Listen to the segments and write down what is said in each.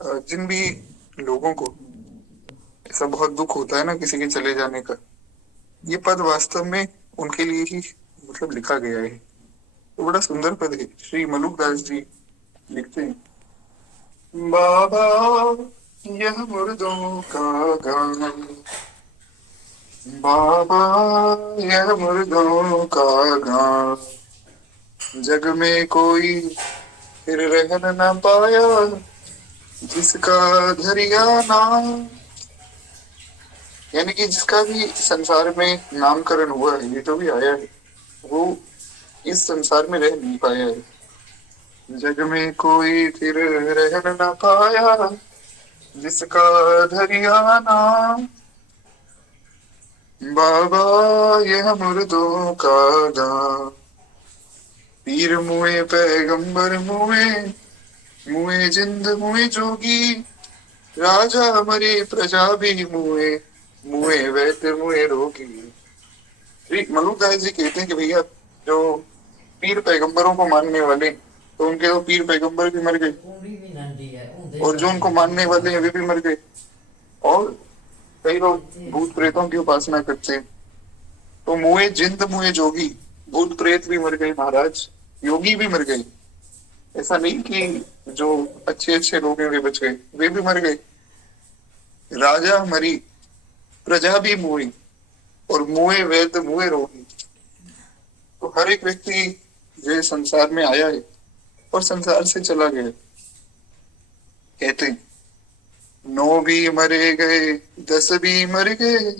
जिन भी लोगों को ऐसा बहुत दुख होता है ना किसी के चले जाने का, ये पद वास्तव में उनके लिए ही मतलब लिखा गया है। तो बड़ा सुंदर पद है। श्री मलुकदास जी लिखते हैं, बाबा यह मुर्दों का गाना, बाबा यह मुर्दों का गाना, जग में कोई फिर रह न पाया जिसका धरिया नाम। यानी कि जिसका भी संसार में नामकरण हुआ है, ये जो भी आया है, वो इस संसार में रह नहीं पाया है। जग में कोई फिर रह न पाया जिसका धरिया नाम, बाबा यह मुर्दों का दाम। पीर मुए पैगंबर मुए, मुए जिंद मुए जोगी, राजा मरे प्रजा भी मुए, मुए वैद्य मुए रोगी। श्री मलुकदास जी कहते हैं कि भैया, जो पीर पैगंबरों को मानने वाले, तो उनके तो पीर पैगंबर भी मर गए, और जो उनको मानने वाले हैं वे भी मर गए। और कई लोग भूत प्रेतों की उपासना करते हैं। तो मुए जिंद मुए जोगी, भूत प्रेत भी मर गए महाराज, योगी भी मर गए। ऐसा नहीं कि जो अच्छे अच्छे लोग हैं वे बच गए, वे भी मर गए। राजा मरी, प्रजा भी मुई, और मुए वैद्य मुए रोगी। तो हर एक व्यक्ति जो संसार में आया है और संसार से चला गया। कहते हैं, 9 भी मरे गए, 10 भी मर गए,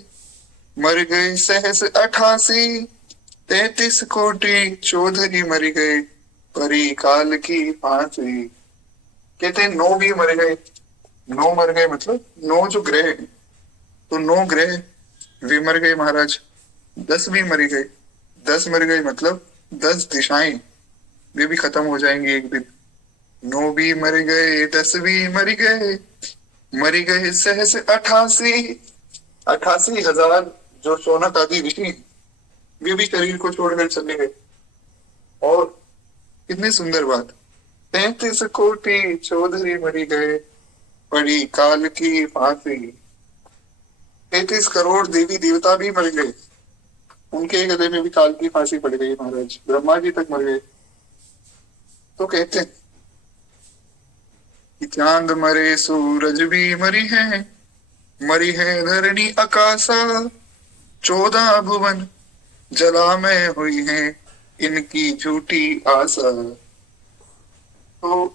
मर गए सहस 88, 33 कोटि चौधरी मर गए, परी काल की फांसी। कहते हैं 9 भी मर गए। 9 मर गए मतलब 9 जो ग्रह हैं, तो 9 ग्रह वे मर गए महाराज। 10 भी मर गए। 10 मर गए मतलब 10 दिशाएं वे भी खत्म हो जाएंगी एक दिन। 9 भी मर गए, 10 भी मर गए, मर गए सहस 88, 88,000 जो शौनक आदि ऋषि हैं, वे भी शरीर को छोड़कर चले गए। और कितनी सुंदर बात, 33 कोटि चौधरी मरी गए, पड़ी काल की फांसी। 33 करोड़ देवी देवता भी मर गए, उनके गले में भी काल की फांसी पड़ गई महाराज, ब्रह्मा जी तक मर गए। तो कहते हैं कि चांद मरे सूरज भी मरी है धरणी आकाशा, 14 भुवन जला में हुई है इनकी झूठी आशा। तो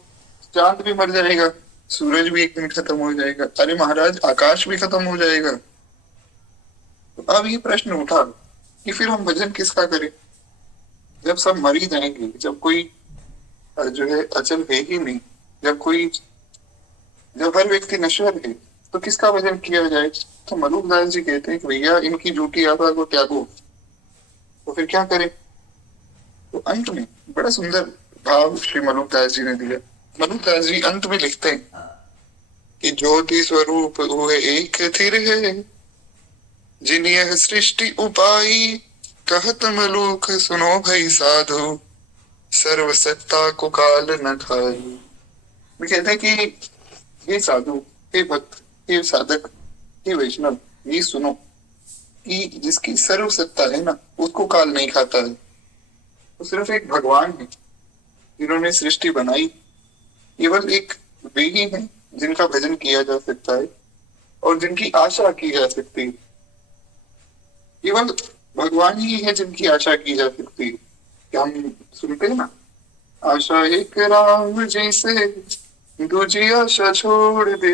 चांद भी मर जाएगा, सूरज भी एक दिन खत्म हो जाएगा, अरे महाराज आकाश भी खत्म हो जाएगा। तो अब ये प्रश्न उठा कि फिर हम भजन किसका करें, जब सब मर ही जाएंगे, जब कोई जो है अचल है ही नहीं, जब हर व्यक्ति नश्वर है, तो किसका भजन किया जाए। तो मलुकदास जी कहते हैं कि भैया इनकी झूठी आशा को त्यागो। तो फिर क्या करें। तो अंत में बड़ा सुंदर भाव श्री मलुकदास जी ने दिया। मलुकदास जी अंत में लिखते हैं कि ज्योति स्वरूप हुए एक थिर है, जिन यह सृष्टि उपाई, कहत मलुक सुनो भई साधु, सर्व सत्ता को काल न खाई। वे कहते हैं कि हे साधु, हे भक्त, हे साधक, हे वैष्णव, ये सुनो कि जिसकी सर्व सत्ता है ना, उसको काल नहीं खाता है। तो सिर्फ एक भगवान है जिन्होंने सृष्टि बनाई, केवल एक वे ही हैं जिनका भजन किया जा सकता है और जिनकी आशा की जा सकती है। केवल भगवान ही है जिनकी आशा की जा सकती है। क्या हम सुनते हैं ना, आशा एक राम जी से दूजी आशा छोड़ दे,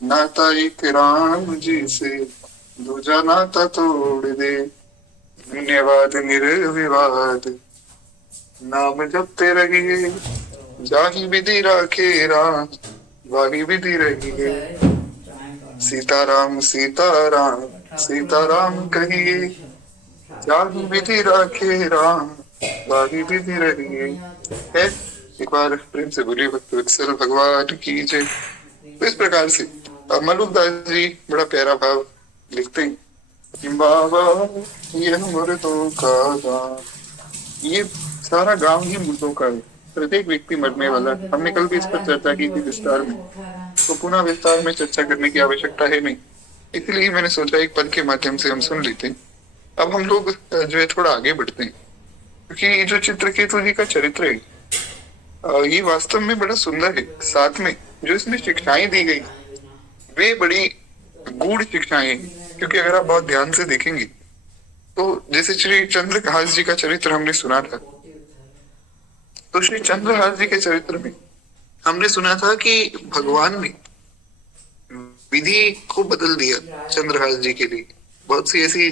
नाता एक राम जी से दूजा नाता तोड़ दे, धन्यवाद निर्विवाद नाम जपते रहिए, जाहि विधि राखे राम, वाही विधि रहिए, सीताराम सीताराम सीताराम कहिए, जाहि विधि राखे राम, वाही विधि रहिए। एक बार प्रेम से बोलिए भक्त वत्सल भगवान की जय। तो इस प्रकार से मलुकदास जी बड़ा प्यारा भाव लिखते हैं कि बाबा यह मुर्दों का गाँव, ये सारा गांव ही मुर्दों का है। प्रत्येक व्यक्ति मरने वाला है। हमने कल भी इस पर चर्चा की थी विस्तार में, तो पुनः विस्तार में चर्चा करने की आवश्यकता है नहीं, इसलिए मैंने सोचा एक पद के माध्यम से हम सुन लेते हैं। अब हम लोग जो है थोड़ा आगे बढ़ते हैं, क्योंकि जो चित्रकेतु जी का चरित्र है ये वास्तव में बड़ा सुंदर है। साथ में जो इसमें शिक्षाएं दी गई वे बड़ी गूढ़ शिक्षाएं हैं, क्योंकि अगर आप बहुत ध्यान से देखेंगे तो जैसे श्री चंद्रहास जी का चरित्र हमने सुना था, तो श्री चंद्रहास जी के चरित्र में हमने सुना था कि भगवान ने विधि को बदल दिया चंद्रहास जी के लिए। बहुत सी ऐसी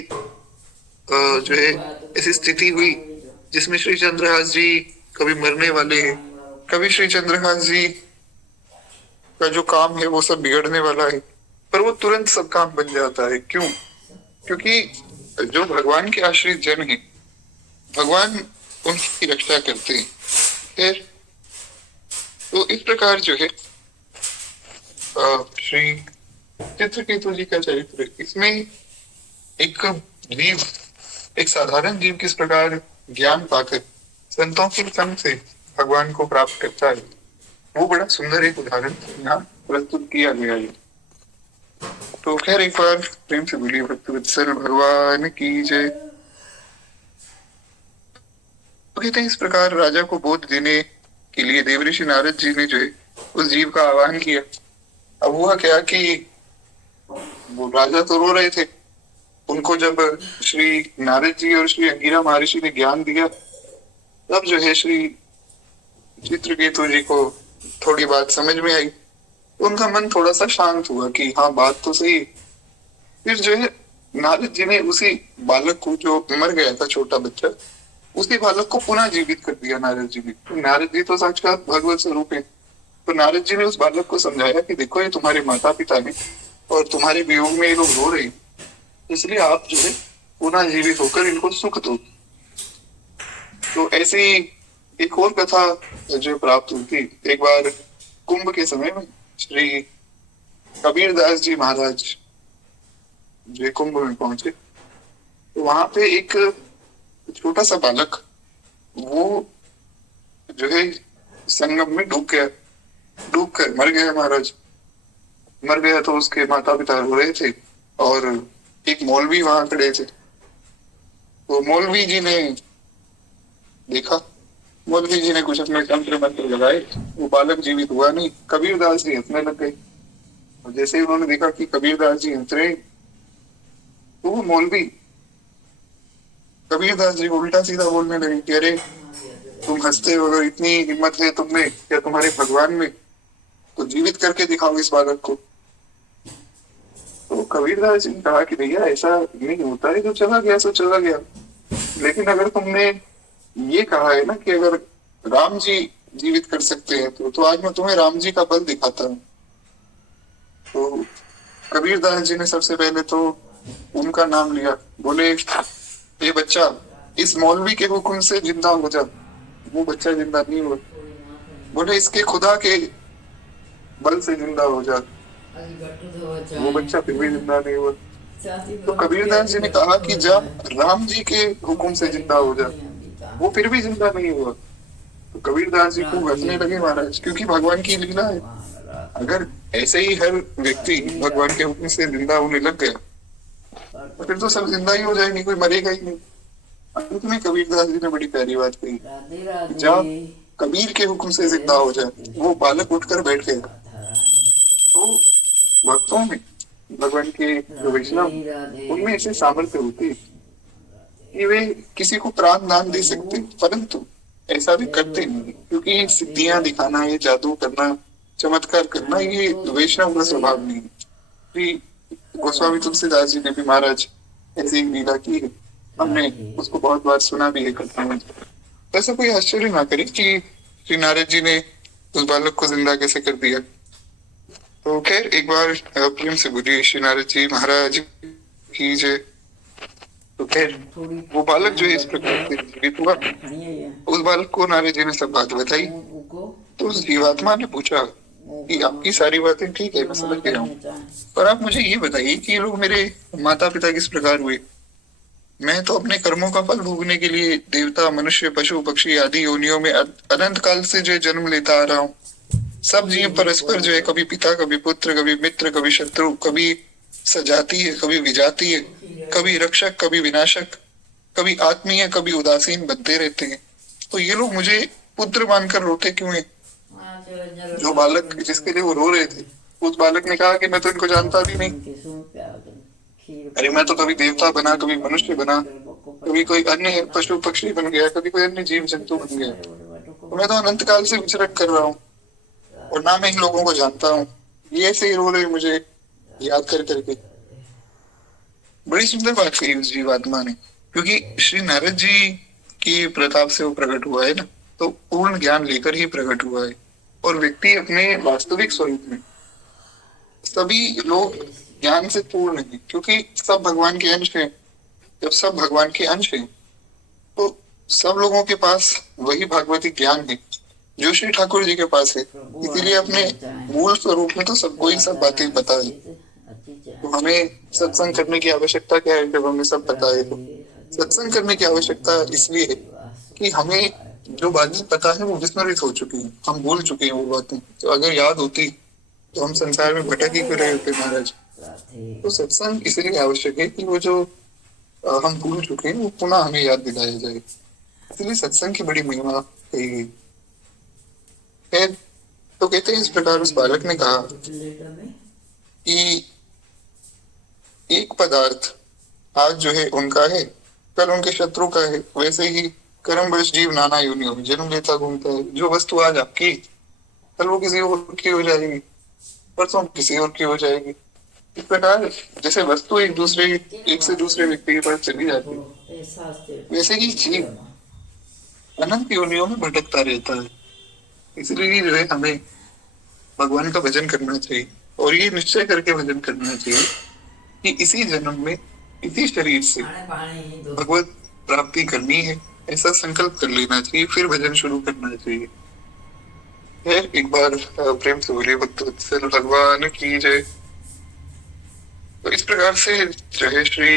जो है ऐसी स्थिति हुई जिसमें श्री चंद्रहास जी कभी मरने वाले हैं, कभी श्री चंद्रहास जी का जो काम है वो सब बिगड़ने वाला है, पर वो तुरंत सब काम बन जाता है। क्यों? क्योंकि जो भगवान के आश्रित जन है, भगवान उनकी रक्षा करते हैं। फिर तो इस प्रकार जो है श्री चित्रकेतु जी का चरित्र, इसमें एक जीव, एक साधारण जीव किस प्रकार ज्ञान पाकर संतों के संग से भगवान को प्राप्त करता है, वो बड़ा सुंदर एक उदाहरण यहाँ प्रस्तुत किया गया है। तो खैर एक बार प्रेम से बोलिए भक्तवत्सल भगवान की जय। तो कहते हैं इस प्रकार राजा को बोध देने के लिए देवऋषि नारद जी ने जो है उस जीव का आह्वान किया। अब हुआ क्या कि वो राजा तो रो रहे थे, उनको जब श्री नारद जी और श्री अंगिरा महर्षि ने ज्ञान दिया, तब जो है श्री चित्रकेतु जी को थोड़ी बात समझ में आई, उनका मन थोड़ा सा शांत हुआ कि हाँ बात तो सही है। फिर जो है नारद जी ने उसी बालक को, जो मर गया था छोटा बच्चा, उसी बालक को पुनः जीवित कर दिया नारद जी ने। तो नारद जी तो साक्षात भगवत स्वरूप है, तो नारद जी ने उस बालक को समझाया कि देखो ये तुम्हारे माता पिता ने और तुम्हारे वियोग में ये लोग रो रहे हैं, इसलिए आप जो है पुनः जीवित होकर इनको सुख दो। तो ऐसी एक और कथा जो प्राप्त हुई थी, एक बार कुंभ के समय में श्री कबीरदास जी महाराज जो कुंभ में पहुंचे, तो वहां पे एक छोटा सा बालक वो जो है संगम में डूब गया, डूब कर मर गया। महाराज मर गया तो उसके माता पिता रो रहे थे और एक मौलवी वहां खड़े थे। तो मौलवी जी ने देखा, मौलवी जी ने कुछ अपने तंत्र मंत्र लगाए, वो बालक जीवित हुआ नहीं। कबीरदास जी हंसने लग गए, और जैसे ही उन्होंने देखा कि कबीरदास जी हंस रहे, तो वो मौलवी कबीरदास जी उल्टा सीधा बोलने लगे कि अरे तुम हंसते हो, अगर इतनी हिम्मत है तुम में या तुम्हारे भगवान में, तो जीवित करके दिखाओ इस बालक को। तो कबीरदास जी ने कहा कि भैया ऐसा नहीं होता है, जो चला गया सो चला गया, लेकिन अगर तुमने ये कहा है ना कि अगर राम जी जीवित कर सकते हैं, तो आज मैं तुम्हें राम जी का बल दिखाता हूँ। तो कबीरदास जी ने सबसे पहले तो उनका नाम लिया, बोले ये बच्चा इस मौलवी के हुक्म से जिंदा हो जा। वो बच्चा जिंदा नहीं हुआ। बोले इसके खुदा के बल से जिंदा हो जा। वो बच्चा फिर भी जिंदा नहीं हुआ। तो कबीरदास जी ने कहा कि जब राम जी के हुक्म से जिंदा हो जा, वो फिर भी जिंदा नहीं हुआ। तो कबीरदास जी को हंसने लगे महाराज, क्योंकि भगवान की लीला है। अगर ऐसे ही हर व्यक्ति भगवान के हुक्म से जिंदा होने लग गया, तो फिर तो सब जिंदा ही हो जाएंगे, कोई मरेगा ही नहीं। अंत में कबीरदास जी ने बड़ी प्यारी बात कही, जब कबीर के हुक्म से जिंदा हो जाए। वो बालक उठकर बैठ गया। तो भक्तों में, भगवान के जो वैष्णव, उनमें ऐसे सामर्थ्य होती है कि वे किसी को प्राण दान दे सकते, परंतु ऐसा भी करते नहीं, क्योंकि सिद्धियां दिखाना, ये जादू करना, चमत्कार करना, ये वैष्णव का स्वभाव नहीं है। गोस्वामी तुलसीदास जी ने भी महाराज ऐसी एक लीला की है, हमने उसको बहुत बार सुना भी है कथा में। ऐसा कोई आश्चर्य ना करे कि श्री नारद जी ने उस बालक को जिंदा कैसे कर दिया। तो खैर एक बार प्रेम से बोलिए श्री नारद जी महाराज की जय। तो खैर वो बालक जो है इस प्रकार से जीवित हुआ। उस बालक को नारद जी ने सब बात बताई। तो उस जीवात्मा ने पूछा कि आपकी सारी बातें ठीक है, मैं समझ गया हूँ, पर आप मुझे ये बताइए कि ये लोग मेरे माता पिता किस प्रकार हुए। मैं तो अपने कर्मों का फल भोगने के लिए देवता, मनुष्य, पशु, पक्षी आदि योनियों में अनंत काल से जो है जन्म लेता आ रहा हूँ। सब जीव परस्पर जो है कभी पिता, कभी पुत्र, कभी मित्र, कभी शत्रु, कभी सजातीय, कभी विजातीय, कभी रक्षक, कभी विनाशक, कभी आत्मीय, कभी उदासीन बनते रहते हैं। तो ये लोग मुझे पुत्र मानकर रोते क्यों हैं? जो बालक जिसके लिए वो रो रहे थे, उस बालक ने कहा कि मैं तो इनको जानता भी नहीं। अरे मैं तो कभी देवता बना, कभी मनुष्य बना, कभी कोई अन्य पशु पक्षी बन गया, कभी कोई अन्य जीव जंतु बन गया। तो मैं तो अनंत काल से विचरण कर रहा हूँ और ना मैं इन लोगों को जानता हूँ। ये ऐसे ही रो रहे मुझे याद कर करके। बड़ी सुंदर बात कही उस जीवात्मा ने, क्योंकि श्री नारद जी की प्रताप से वो प्रकट हुआ है ना, तो पूर्ण ज्ञान लेकर ही प्रकट हुआ है। और व्यक्ति अपने वास्तविक स्वरूप में, सभी लोग ज्ञान से पूर्ण है, क्योंकि सब भगवान के अंश हैं। जब सब भगवान के अंश हैं, तो सब लोगों के पास वही भागवती ज्ञान है जो श्री ठाकुर जी के पास है। इसीलिए अपने मूल स्वरूप में तो सबको ही सब बातें पता है। तो हमें सत्संग करने की आवश्यकता क्या है जब हमें सब पता है? तो सत्संग करने की आवश्यकता इसलिए है कि हमें जो बातें पता है वो विस्मरित हो चुकी हैं, हम भूल चुके हैं वो बातें। तो अगर याद होती तो हम संसार में भटक ही क्यों रहे होते महाराज। तो सत्संग इसलिए आवश्यक है कि वो जो हम भूल चुके हैं वो पुनः हमें याद दिलाया जाए। इसलिए सत्संग की बड़ी महिमा कही गई है। तो कहते हैं इस प्रकार उस बालक ने कहा कि एक पदार्थ आज जो है उनका है, कल उनके शत्रु का है। वैसे ही कर्मवश जीव नाना योनियों में जन्म लेता घूमता है। जो वस्तु आज आपकी, कल वो किसी और की हो जाएगी, परसों किसी और की हो जाएगी। इस प्रकार जैसे वस्तु एक से दूसरे व्यक्ति के पास चली जाती है, वैसे ही जीव अनंत योनियों में भटकता रहता है। इसलिए जो है हमें भगवान का भजन करना चाहिए और ये निश्चय करके भजन करना चाहिए कि इसी जन्म में इसी शरीर से भगवत प्राप्ति करनी है। ऐसा संकल्प कर लेना चाहिए, फिर भजन शुरू करना चाहिए। है एक बार प्रेम से बोलिए भक्तवत्सल भगवान की जय। तो इस प्रकार से जो है श्री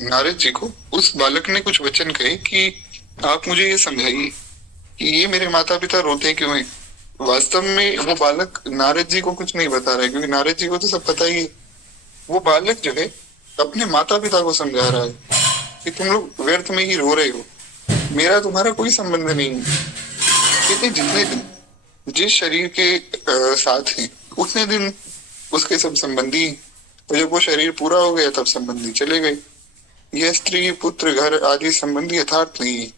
नारद जी को उस बालक ने कुछ वचन कहे कि आप मुझे ये समझाइए कि ये मेरे माता पिता रोते क्यों हैं। वास्तव में वो बालक नारद जी को कुछ नहीं बता रहा है, क्योंकि नारद जी को तो सब पता ही है। वो बालक जो है अपने माता पिता को समझा रहा है कि तुम लोग व्यर्थ में ही रो रहे हो, मेरा तुम्हारा कोई संबंध नहीं है। कहते जितने दिन जिस शरीर के साथ हैं उतने दिन उसके सब संबंधी, और जब वो शरीर पूरा हो गया तब संबंधी चले गए। यह स्त्री पुत्र घर आदि संबंधी यथार्थ नहीं है।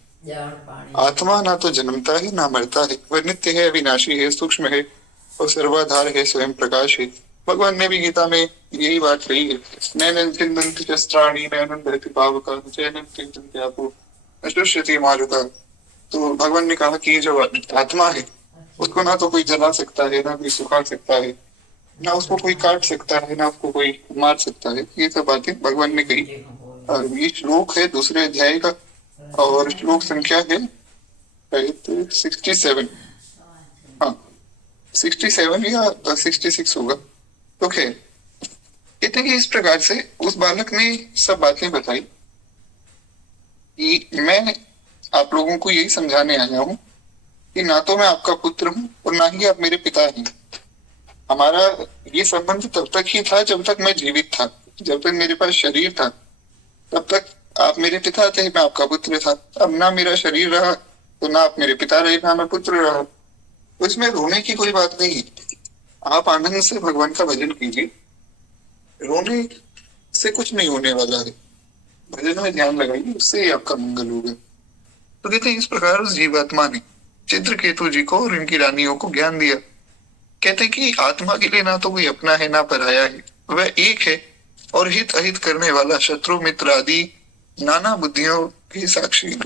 आत्मा ना तो जन्मता है ना मरता है, वह नित्य है, अविनाशी है, सूक्ष्म है और सर्वाधार है, स्वयं प्रकाश है। भगवान ने भी गीता में यही बात कही है। नैनं छिन्दन्ति शस्त्राणि नैनं दहति पावकः चैनं त्यजन्ति आपो न शुष्यति मारुतः। तो भगवान ने कहा कि जो आत्मा है उसको ना तो कोई जला सकता है, ना कोई सुखा सकता है, ना उसको कोई काट सकता है, ना उसको कोई मार सकता है। ये सब बातें भगवान ने कही। और ये श्लोक है दूसरे अध्याय का और श्लोक संख्या है 67। हाँ 67 या 66 होगा। तो खैर कहते हैं कि इस प्रकार से उस बालक ने सब बातें बताई कि मैं आप लोगों को यही समझाने आया हूँ कि ना तो मैं आपका पुत्र हूँ और ना ही आप मेरे पिता हैं। हमारा ये संबंध तब तक ही था जब तक मैं जीवित था, जब तक मेरे पास शरीर था तब तक आप मेरे पिता थे, मैं आपका पुत्र था। अब ना मेरा शरीर रहा तो ना आप मेरे पिता रहे, ना मैं पुत्र रहा। तो इसमें रोने की कोई बात नहीं है। आप आनंद से भगवान का भजन कीजिए, रोने से कुछ नहीं होने वाला है। भजन में ध्यान लगाइए, उससे ही आपका मंगल होगा। तो कहते हैं इस प्रकार उस जीवात्मा ने चित्रकेतु जी को और इनकी रानियों को ज्ञान दिया। कहते हैं कि आत्मा के लिए ना तो कोई अपना है ना पराया है, वह एक है और हित अहित करने वाला, शत्रु मित्र आदि नाना बुद्धियों के साक्षी है।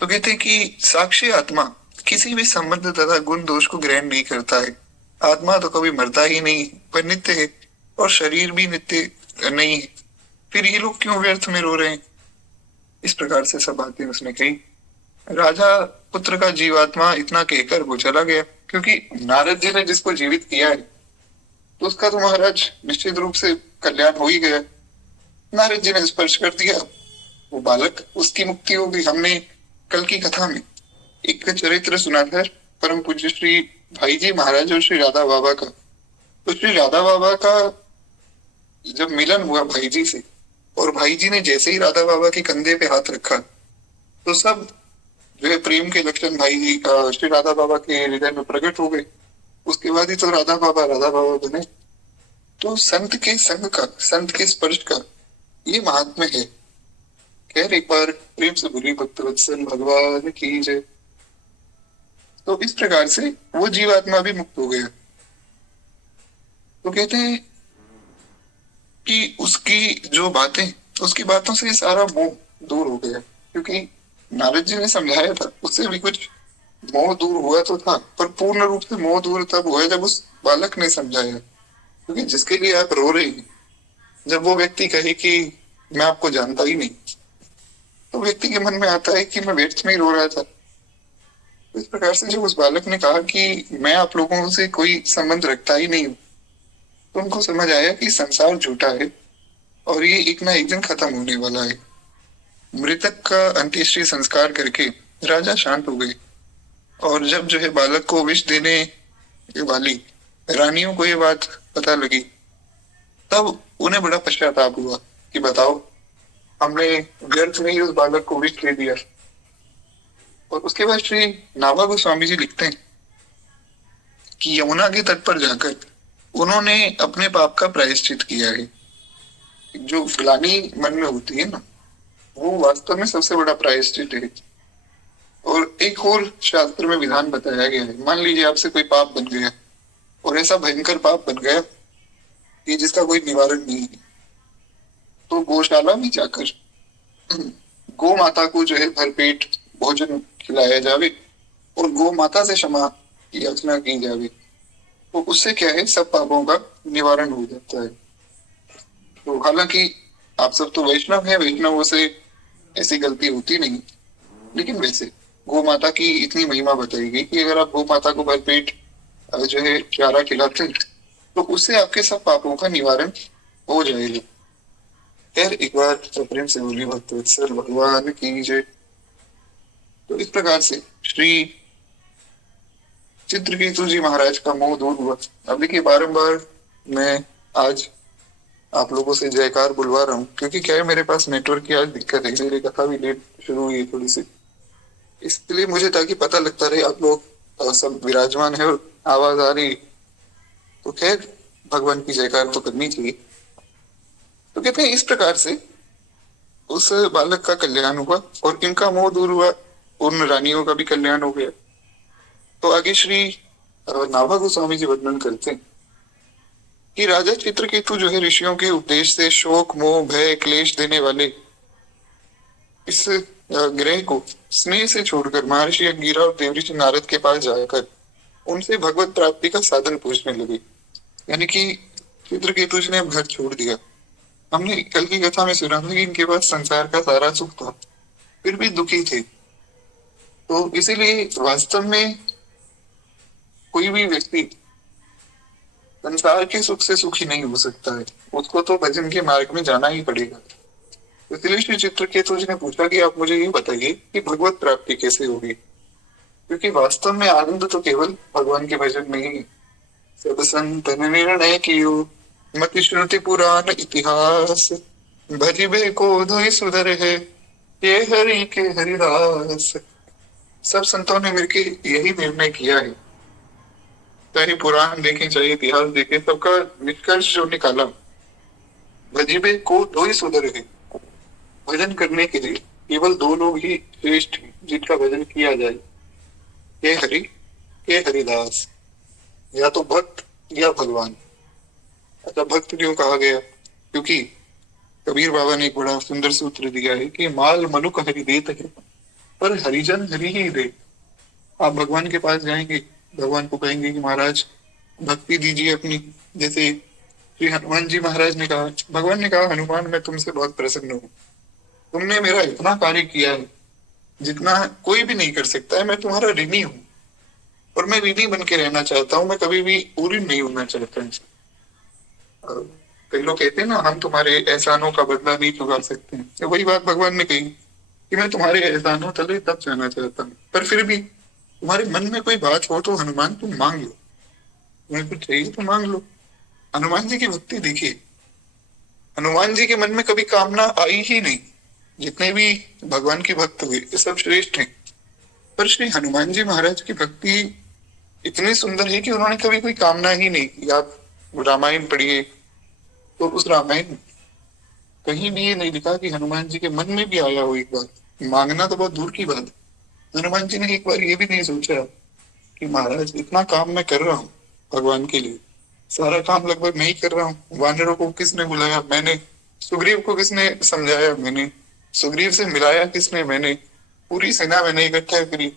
तो कहते हैं कि साक्षी आत्मा किसी भी संबंध तथा गुण दोष को ग्रहण नहीं करता है। आत्मा तो कभी मरता ही नहीं, पर नित्य है और शरीर भी नित्य नहीं है। फिर ये लोग क्यों व्यर्थ में रो रहे हैं? इस प्रकार से सब बातें उसने कही। राजा पुत्र का जीवात्मा इतना कहकर वो चला गया, क्योंकि नारद जी ने जिसको जीवित किया है तो उसका तो महाराज निश्चित रूप से कल्याण हो ही गया। नारद जी ने स्पर्श कर दिया वो बालक, उसकी मुक्ति होगी। हमने कल की कथा में एक चरित्र सुना था परम पूज्य श्री भाई जी महाराज और श्री राधा बाबा का। तो श्री राधा बाबा का जब मिलन हुआ भाई जी से, और भाई जी ने जैसे ही राधा बाबा के कंधे पे हाथ रखा, तो सब जो है प्रेम के लक्षण भाई जी श्री राधा बाबा के हृदय में प्रकट हो गए। उसके बाद ही तो राधा बाबा बने। तो संत के संग का, संत के स्पर्श का ये महात्म्य है। खैर, एक बार प्रेम से बोली भक्तवत्सल भगवान की जय। तो इस प्रकार से वो जीवात्मा भी मुक्त हो गया। तो कहते हैं कि उसकी जो बातें, उसकी बातों से सारा मोह दूर हो गया, क्योंकि नारद जी ने समझाया था। उससे भी कुछ मोह दूर हुआ तो था, पर पूर्ण रूप से मोह दूर तब हुआ जब उस बालक ने समझाया। क्योंकि जिसके लिए आप रो रहे हैं, जब वो व्यक्ति कहे कि मैं आपको जानता ही नहीं, तो व्यक्ति के मन में आता है कि मैं व्यर्थ में ही रो रहा था। तो इस प्रकार से जब उस बालक ने कहा कि मैं आप लोगों से कोई संबंध रखता ही नहीं हूँ, तो उनको समझ आया कि संसार झूठा है और ये एक ना एक दिन खत्म होने वाला है। मृतक का अंत्येष्टि संस्कार करके राजा शांत हो गए। और जब जो है बालक को विष देने वाली रानियों को ये बात पता लगी, तब उन्हें बड़ा पश्चाताप हुआ कि बताओ, हमने व्यर्थ में ही उस बालक को विष दे दिया। और उसके बाद श्री नाभा गोस्वामी जी लिखते हैं कि यमुना के तट पर जाकर उन्होंने अपने पाप का प्रायश्चित किया है। जो ग्लानि मन में होती है ना, वो वास्तव में सबसे बड़ा प्रायश्चित है। और एक और शास्त्र में विधान बताया गया है। मान लीजिए आपसे कोई पाप बन गया, और ऐसा भयंकर पाप बन गया कि जिसका कोई निवारण नहीं है, तो गौशाला में जाकर गौ माता को जो है भरपेट भोजन खिलाया जावे और गौ माता से क्षमा याचना की जावे। तो उससे क्या है, सब पापों का निवारण हो जाता है। तो हालांकि आप सब तो वैष्णव है, वैष्णवों से ऐसी गलती होती नहीं, लेकिन वैसे गौ माता की इतनी महिमा बताई गई कि अगर आप गौ माता को भरपेट जो है चारा खिलाते हैं, तो उससे आपके सब पापों का निवारण हो जाएगा। खैर, एक बार तो प्रेम से बोली भक्तवत्सल भगवान की जय। तो इस प्रकार से श्री चित्रकेतु जी महाराज का मोह दूर हुआ। अब देखिए, बारंबार मैं आज आप लोगों से जयकार बुलवा रहा हूँ, क्योंकि क्या है, मेरे पास नेटवर्क की आज दिक्कत है। मेरी कथा भी लेट शुरू हुई है थोड़ी सी, इसलिए मुझे, ताकि पता लगता रहे आप लोग सब विराजमान है और आवाज आ रही। तो खैर, भगवान की जयकार तो करनी चाहिए। तो कहते हैं इस प्रकार से उस बालक का कल्याण हुआ और इनका मोह दूर हुआ, उन रानियों का भी कल्याण हो गया। तो आगे श्री नाभा गोस्वामी जी वर्णन करते हैं कि राजा चित्रकेतु जो है ऋषियों के उपदेश से शोक मोह भय क्लेश देने वाले इस ग्रह को स्नेह से छोड़कर महर्षि अंगिरा और देवऋषि नारद के पास जाकर उनसे भगवत प्राप्ति का साधन पूछने लगे। यानी कि चित्रकेतु जी ने घर छोड़ दिया। हमने कल की कथा में सुना था कि इनके पास संसार का सारा सुख था, फिर भी दुखी थे। तो इसीलिए वास्तव में कोई भी व्यक्ति संसार के सुख से सुखी नहीं हो सकता है, उसको तो भजन के मार्ग में जाना ही पड़ेगा। इसलिए श्री चित्रकेतु जी ने पूछा कि आप मुझे ये बताइए कि भगवत प्राप्ति कैसे होगी, क्योंकि वास्तव में आनंद तो केवल भगवान के भजन में ही। सब संतन निर्णय कियो मति श्रुति पुराण इतिहास, भजिबे को धोई सुधर है ये हरि के हरिदास। सब संतों ने मिलकर यही निर्णय किया है, चाहे पुराण देखें चाहे इतिहास देखें, सबका निष्कर्ष जो निकाला, भजिबे को दो ही सुधर है। भजन करने के लिए केवल दो लोग ही श्रेष्ठ हैं जिनका भजन किया जाए, हे हरि हे हरिदास। या तो भक्त या भगवान। अच्छा, भक्त क्यों कहा गया? क्योंकि कबीर बाबा ने एक बड़ा सुंदर सूत्र दिया है कि माल मनुक हरि देत है, पर हरिजन हरि ही दे। आप भगवान के पास जाएंगे, भगवान को कहेंगे कि महाराज भक्ति दीजिए अपनी। जैसे श्री हनुमान जी महाराज ने कहा, भगवान ने कहा, हनुमान मैं तुमसे बहुत प्रसन्न हूँ, तुमने मेरा इतना कार्य किया है जितना कोई भी नहीं कर सकता है। मैं तुम्हारा ऋणी हूँ और मैं ऋणी बन के रहना चाहता हूँ, मैं कभी भी पूरी नहीं होना चाहता हूँ। कई लोग कहते हैं ना, हम तुम्हारे एहसानों का बदला नहीं चुका सकते, तो वही बात भगवान ने कही कि मैं तुम्हारे एहसानों तले तब जाना चाहता हूँ, पर फिर भी तुम्हारे मन में कोई बात हो तो हनुमान तुम मांग लो, तुम्हें कुछ चाहिए तो मांग लो। हनुमान जी की भक्ति देखिए, हनुमान जी के मन में कभी कामना आई ही नहीं। जितने भी भगवान के भक्त हुए ये सब श्रेष्ठ हैं, पर श्री हनुमान जी महाराज की भक्ति इतनी सुंदर है कि उन्होंने कभी कोई कामना ही नहीं की। आप रामायण पढ़िए तो उस रामायण में कहीं भी ये नहीं लिखा कि हनुमान जी के मन में भी आया हो एक बार मांगना, तो बहुत दूर की बात है। हनुमान जी ने एक बार ये भी नहीं सोचा कि महाराज इतना काम मैं कर रहा हूँ भगवान के लिए, सारा काम लगभग मैं ही कर रहा हूँ, वानरों को किसने बुलाया, मैंने। सुग्रीव को किसने समझाया, मैंने। सुग्रीव से मिलाया किसने, मैंने। पूरी सेना मैंने इकट्ठा करी।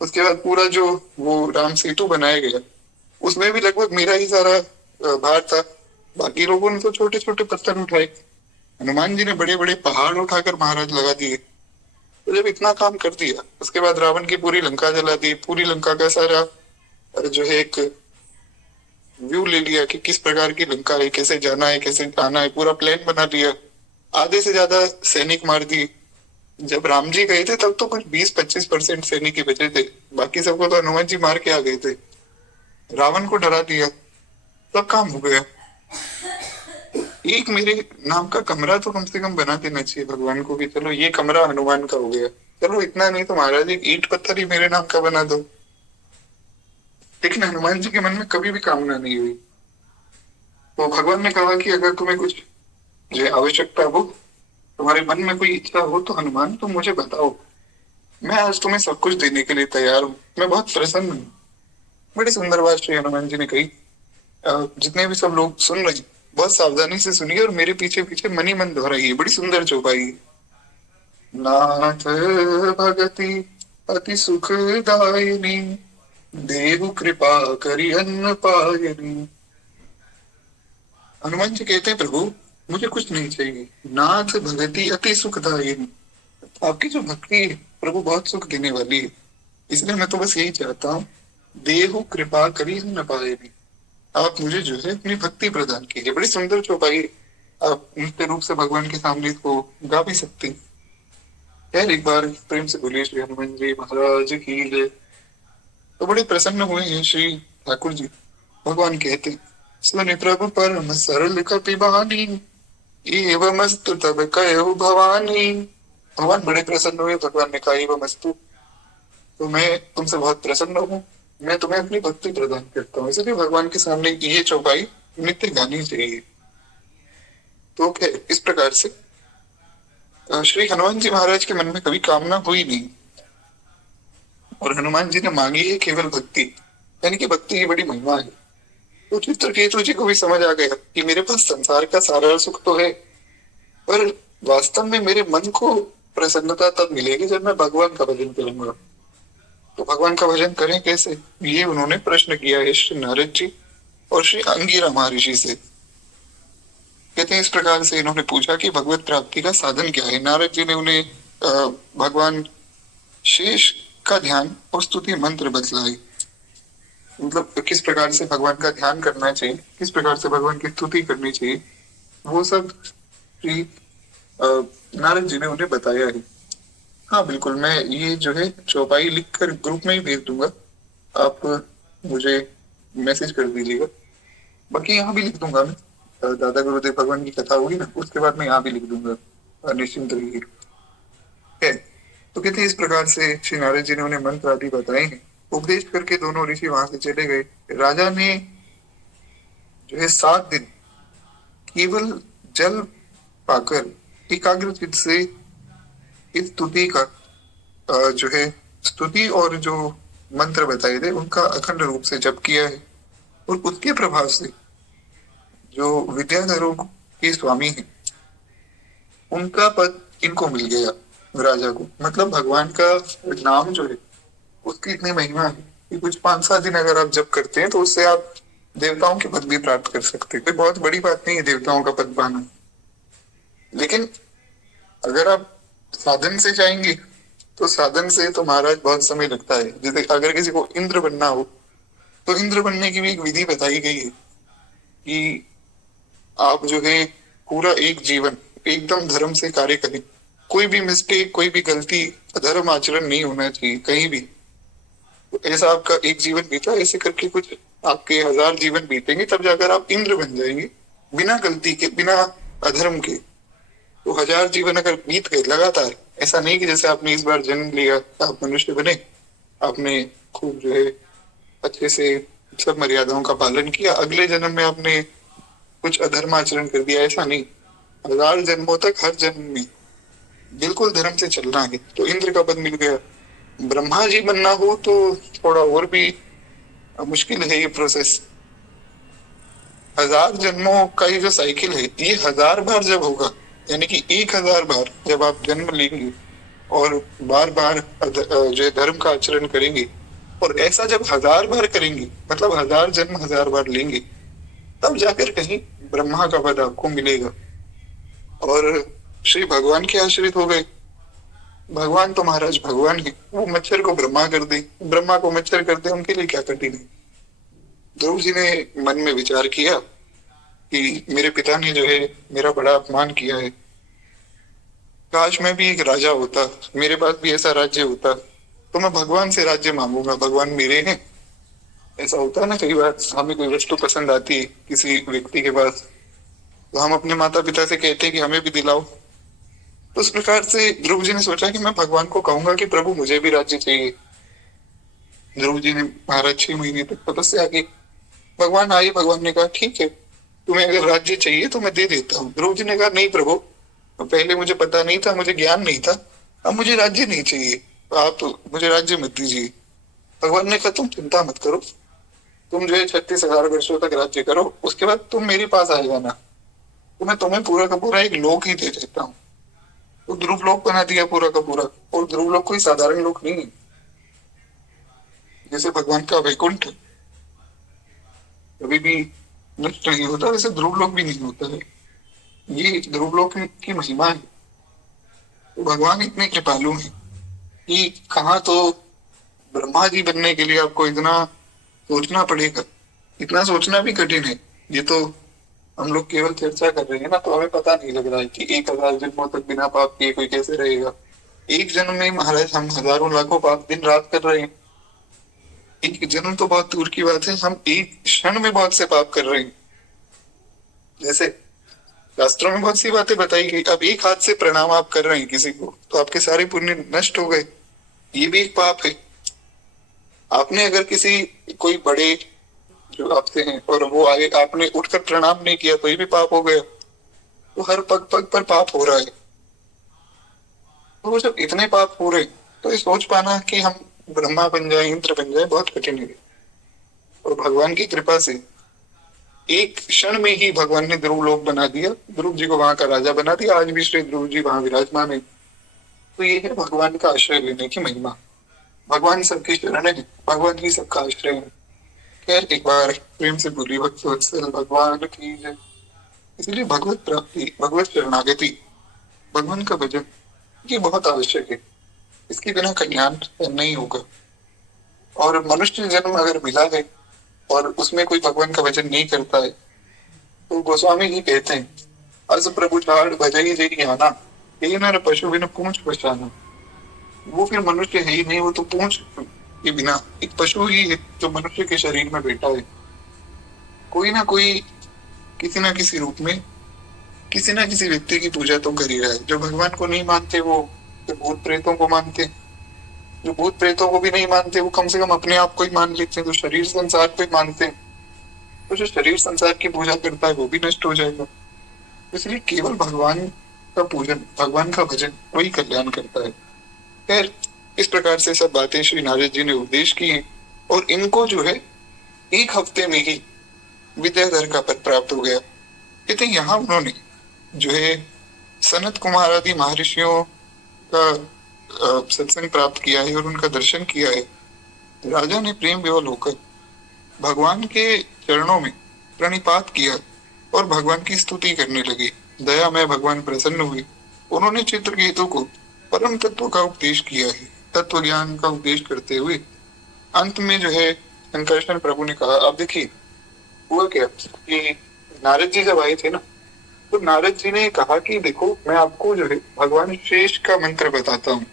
उसके बाद पूरा जो वो राम सेतु बनाया गया, उसमें भी लगभग मेरा ही सारा भार था। बाकी लोगों ने तो छोटे छोटे पत्थर उठाए, हनुमान जी ने बड़े बड़े पहाड़ उठाकर महाराज लगा दिए। तो जब इतना काम कर दिया, उसके बाद रावण की पूरी लंका जला दी, पूरी लंका का सारा जो है एक व्यू ले लिया कि किस प्रकार की लंका है, कैसे जाना है, कैसे आना है, पूरा प्लान बना लिया। आधे से ज्यादा सैनिक मार दिए। जब राम जी गए थे तब तो कुछ 20-25% सैनिक ही बचे थे, बाकी सबको तो हनुमान जी मार के आ गए थे। रावण को डरा दिया, सब काम हो गया। एक मेरे नाम का कमरा तो कम से कम बना देना चाहिए भगवान को कि चलो ये कमरा हनुमान का हो गया। चलो इतना नहीं तो महाराज एक ईंट पत्थर ही मेरे नाम का बना दो। लेकिन हनुमान जी के मन में कभी भी कामना नहीं हुई। तो भगवान ने कहा कि अगर तुम्हें कुछ जो है आवश्यकता हो, तुम्हारे मन में कोई इच्छा हो, तो हनुमान तुम मुझे बताओ, मैं आज तुम्हें सब कुछ देने के लिए तैयार हूँ, मैं बहुत प्रसन्न हूँ। बड़ी सुंदर बात श्री हनुमान जी ने कही। जितने भी सब लोग सुन रहे हैं, बहुत सावधानी से सुनिए और मेरे पीछे पीछे मनी मन दोहराइए, बड़ी सुंदर चौपाई है। नाथ भगति अति सुखदायिनी, देहु कृपा करि अन्न पायनी। हनुमान जी कहते हैं प्रभु मुझे कुछ नहीं चाहिए, नाथ भगति अति सुखदायिनी, आपकी जो भक्ति है प्रभु बहुत सुख देने वाली है, इसलिए मैं तो बस यही चाहता हूँ, देहु कृपा करी अन्न पायनी, आप मुझे जो है अपनी भक्ति प्रदान कीजिए। बड़ी सुंदर चौपाई है। आप नृत्य रूप से भगवान के सामने इसको गा भी सकते हैं। यार एक बार प्रेम से बोलिए श्री हनुमान जी महाराज की जय। तो बड़े प्रसन्न हुए हैं श्री ठाकुर जी। भगवान कहते सुनि प्रभु परम सरल कपि बानी, एवमस्तु तब कयो भवानी। भगवान बड़े प्रसन्न हुए, भगवान ने कहा एवमस्तु, तो मैं तुमसे बहुत प्रसन्न हूँ, मैं तुम्हें अपनी भक्ति प्रदान करता हूँ। इसलिए भगवान के सामने ये चौपाई नित्य गानी चाहिए। तो क्या इस प्रकार से श्री हनुमान जी महाराज के मन में कभी कामना हुई नहीं, और हनुमान जी ने मांगी है केवल भक्ति, यानी कि भक्ति की बड़ी महिमा है। तो चित्रकेतु जी को भी समझ आ गया कि मेरे पास संसार का सारा सुख तो है, पर वास्तव में मेरे मन को प्रसन्नता तब मिलेगी जब मैं भगवान का भजन करूंगा। तो भगवान का भजन करें कैसे, ये उन्होंने प्रश्न किया है श्री नारद जी और श्री अंगिरा महर्षि से। कहते हैं इस प्रकार से इन्होंने पूछा कि भगवत प्राप्ति का साधन क्या है। नारद जी ने उन्हें भगवान शेष का ध्यान और स्तुति मंत्र बतलाए, मतलब किस प्रकार से भगवान का ध्यान करना चाहिए, किस प्रकार से भगवान की स्तुति करनी चाहिए, वो सब श्री नारद जी ने उन्हें बताया है। हाँ बिल्कुल, मैं ये जो है चौपाई लिखकर ग्रुप में ही भेज दूंगा, आप मुझे मैसेज कर दीजिएगा। बाकी यहाँ भी लिख दूंगा मैं, दादा गुरुदेव भगवान की कथा होगी ना, उसके बाद मैं यहाँ भी लिख दूंगा निश्चिंत रहिए। है तो कहते हैं इस प्रकार से श्री नारद जी ने उन्हें मंत्र आदि बताए हैं। उपदेश करके दोनों ऋषि वहां से चले गए। राजा ने जो है 7 दिन केवल जल पाकर एकाग्र चित्त से इस स्तुति का जो है स्तुति और जो मंत्र बताए थे उनका अखंड रूप से जप किया है, और उसके प्रभाव से जो विद्याधरों के स्वामी हैं उनका पद इनको मिल गया, राजा को। मतलब भगवान का नाम जो है उसकी इतनी महिमा है कि कुछ 5-7 दिन अगर आप जप करते हैं तो उससे आप देवताओं के पद भी प्राप्त कर सकते हैं। कोई बहुत बड़ी बात नहीं है देवताओं का पद पाना, लेकिन अगर आप साधन से जाएंगे तो साधन से तो महाराज बहुत समय लगता है। जैसे अगर किसी को इंद्र बनना हो तो इंद्र बनने की भी एक विधि बताई गई है कि आप जो है पूरा एक जीवन एकदम धर्म से कार्य करें, कोई भी मिस्टेक, कोई भी गलती, अधर्म आचरण नहीं होना चाहिए कहीं भी। तो ऐसा आपका एक जीवन बीता, ऐसे करके कुछ आपके 1000 जीवन बीतेंगे, तब जाकर आप इंद्र बन जाएंगे, बिना गलती के, बिना अधर्म के। तो 1000 जीवन अगर बीत गए लगातार, ऐसा नहीं कि जैसे आपने इस बार जन्म लिया, आप मनुष्य बने, आपने खूब जो है अच्छे से सब मर्यादाओं का पालन किया, अगले जन्म में आपने कुछ अधर्म आचरण कर दिया, ऐसा नहीं। 1000 जन्मों तक हर जन्म में बिल्कुल धर्म से चलना है, तो इंद्र का पद मिल गया। ब्रह्मा जी बनना हो तो थोड़ा और भी मुश्किल है ये प्रोसेस। 1000 जन्मों का ये जो साइकिल है, ये 1000 बार जब होगा, यानी कि 1000 बार जब आप जन्म लेंगे और बार बार जो है धर्म का आचरण करेंगे, और ऐसा जब 1000 बार करेंगे, मतलब 1000 जन्म 1000 बार लेंगे, तब जाकर कहीं ब्रह्मा का पद आपको मिलेगा और श्री भगवान के आश्रित हो गए। भगवान तो महाराज भगवान है, वो मच्छर को ब्रह्मा कर दे, ब्रह्मा को मच्छर कर दे, उनके लिए क्या कठिन है। ध्रुव जी ने मन में विचार किया कि मेरे पिता ने जो है मेरा बड़ा अपमान किया है, काश मैं भी एक राजा होता, मेरे पास भी ऐसा राज्य होता, तो मैं भगवान से राज्य मांगूंगा, भगवान मेरे हैं। ऐसा होता है ना, कई बार हमें कोई वस्तु पसंद आती है किसी व्यक्ति के पास, तो हम अपने माता पिता से कहते हैं कि हमें भी दिलाओ। तो उस प्रकार से ध्रुव जी ने सोचा कि मैं भगवान को कहूंगा कि प्रभु मुझे भी राज्य चाहिए। ध्रुव जी ने महाराज 6 महीने तक तपस्या की। भगवान आए, भगवान ने कहा ठीक है, तुम्हें अगर राज्य चाहिए तो मैं दे देता हूँ। ध्रुव जी ने कहा नहीं प्रभु, पहले मुझे पता नहीं था, मुझे ज्ञान नहीं था, अब मुझे राज्य नहीं चाहिए, तो आप मुझे राज्य मत दीजिए। भगवान ने कहा तुम चिंता मत करो, तुम जो है 36,000 वर्षों तक राज्य करो, उसके बाद तुम मेरे पास आएगा ना, तो मैं तुम्हें पूरा का पूरा एक लोक ही दे देता हूँ। तो ध्रुव लोक बना दिया पूरा का पूरा। और ध्रुव लोक कोई साधारण लोक नहीं है, जैसे भगवान का वैकुंठ कभी भी नष्ट नहीं होता, वैसे ध्रुव लोक भी नहीं होता है। ये ध्रुव लोक की महिमा है। तो भगवान इतने कृपालु हैं कि कहाँ तो ब्रह्मा जी बनने के लिए आपको इतना सोचना पड़ेगा, इतना सोचना भी कठिन है। ये तो हम लोग केवल चर्चा कर रहे हैं ना, तो हमें पता नहीं लग रहा है कि 1000 जन्मों तक बिना पाप किए कोई कैसे रहेगा। एक जन्म में महाराज हम हजारों लाखों पाप दिन रात कर रहे हैं। एक जन्म तो बहुत दूर की बात है, हम एक क्षण में बहुत से पाप कर रहे हैं। जैसे शास्त्रों में बहुत सी बातें बताई गई, अब एक हाथ से प्रणाम आप कर रहे हैं किसी को, तो आपके सारे पुण्य नष्ट हो गए, ये भी एक पाप है। आपने अगर किसी कोई बड़े जो आपसे हैं और वो आए, आपने उठकर प्रणाम नहीं किया, तो ये भी पाप हो गया। तो हर पग पग पर पाप हो रहा है। तो वो जब इतने पाप हो रहे, तो ये सोच पाना कि हम ब्रह्मा बन जाए, इंद्र बन जाए, बहुत कठिन है। और भगवान की कृपा से एक क्षण में ही भगवान ने ध्रुव लोक बना दिया, ध्रुव जी को वहां का राजा बना दिया। आज भी श्री ध्रुव जी वहां विराजमान है। तो ये है भगवान का आश्रय लेने की महिमा। भगवान सबकी शरण है, भगवान ही सबका आश्रय है। खैर एक बार प्रेम से बोली भक्त वत्सल भगवान की जय। इसलिए भगवत प्राप्ति, भगवत शरणागति, भगवान का भजन ये बहुत आवश्यक है। इसके बिना कल्याण नहीं होगा। और मनुष्य जन्म अगर मिला है और उसमें कोई भगवान का भजन नहीं करता है, तो गोस्वामी जी कहते हैं अस प्रभु छाड़ भजई जई आना, हे नर पशु बिन पूंछ पछाना। वो फिर मनुष्य है ही नहीं, वो तो पूंछ के बिना एक पशु ही है जो मनुष्य के शरीर में बैठा है। कोई ना कोई किसी ना किसी रूप में किसी ना किसी व्यक्ति की पूजा तो कर ही रहा है। जो भगवान को नहीं मानते वो तो भूत प्रेतों को मानते, जो भूत प्रेतों को भी नहीं मानते वो कम से कम अपने आप को ही मान लेते हैं, तो शरीर संसार को ही मानते हैं। तो जो शरीर संसार की पूजा करता है वो भी नष्ट हो जाएगा। इसलिए केवल भगवान का पूजन, भगवान का भजन वही कल्याण करता है। खैर इस प्रकार से सब बातें श्री नारद जी ने उपदेश की हैं और इनको जो है एक हफ्ते में ही विद्याधर का पद प्राप्त हो गया। कहते यहाँ उन्होंने जो है सनत कुमार आदि महर्षियों का सत्संग प्राप्त किया है और उनका दर्शन किया है। राजा ने प्रेम विवल होकर भगवान के चरणों में प्रणिपात किया और भगवान की स्तुति करने लगे। दया में भगवान प्रसन्न हुए। उन्होंने चित्रकेतु को परम तत्व का उपदेश किया है। तत्व ज्ञान का उपदेश करते हुए अंत में जो है शंकरष्ण प्रभु ने कहा, अब देखिए हुआ क्या कि नारद जी जब आए थे ना, तो नारद जी ने कहा कि देखो मैं आपको जो है भगवान शेष का मंत्र बताता हूँ।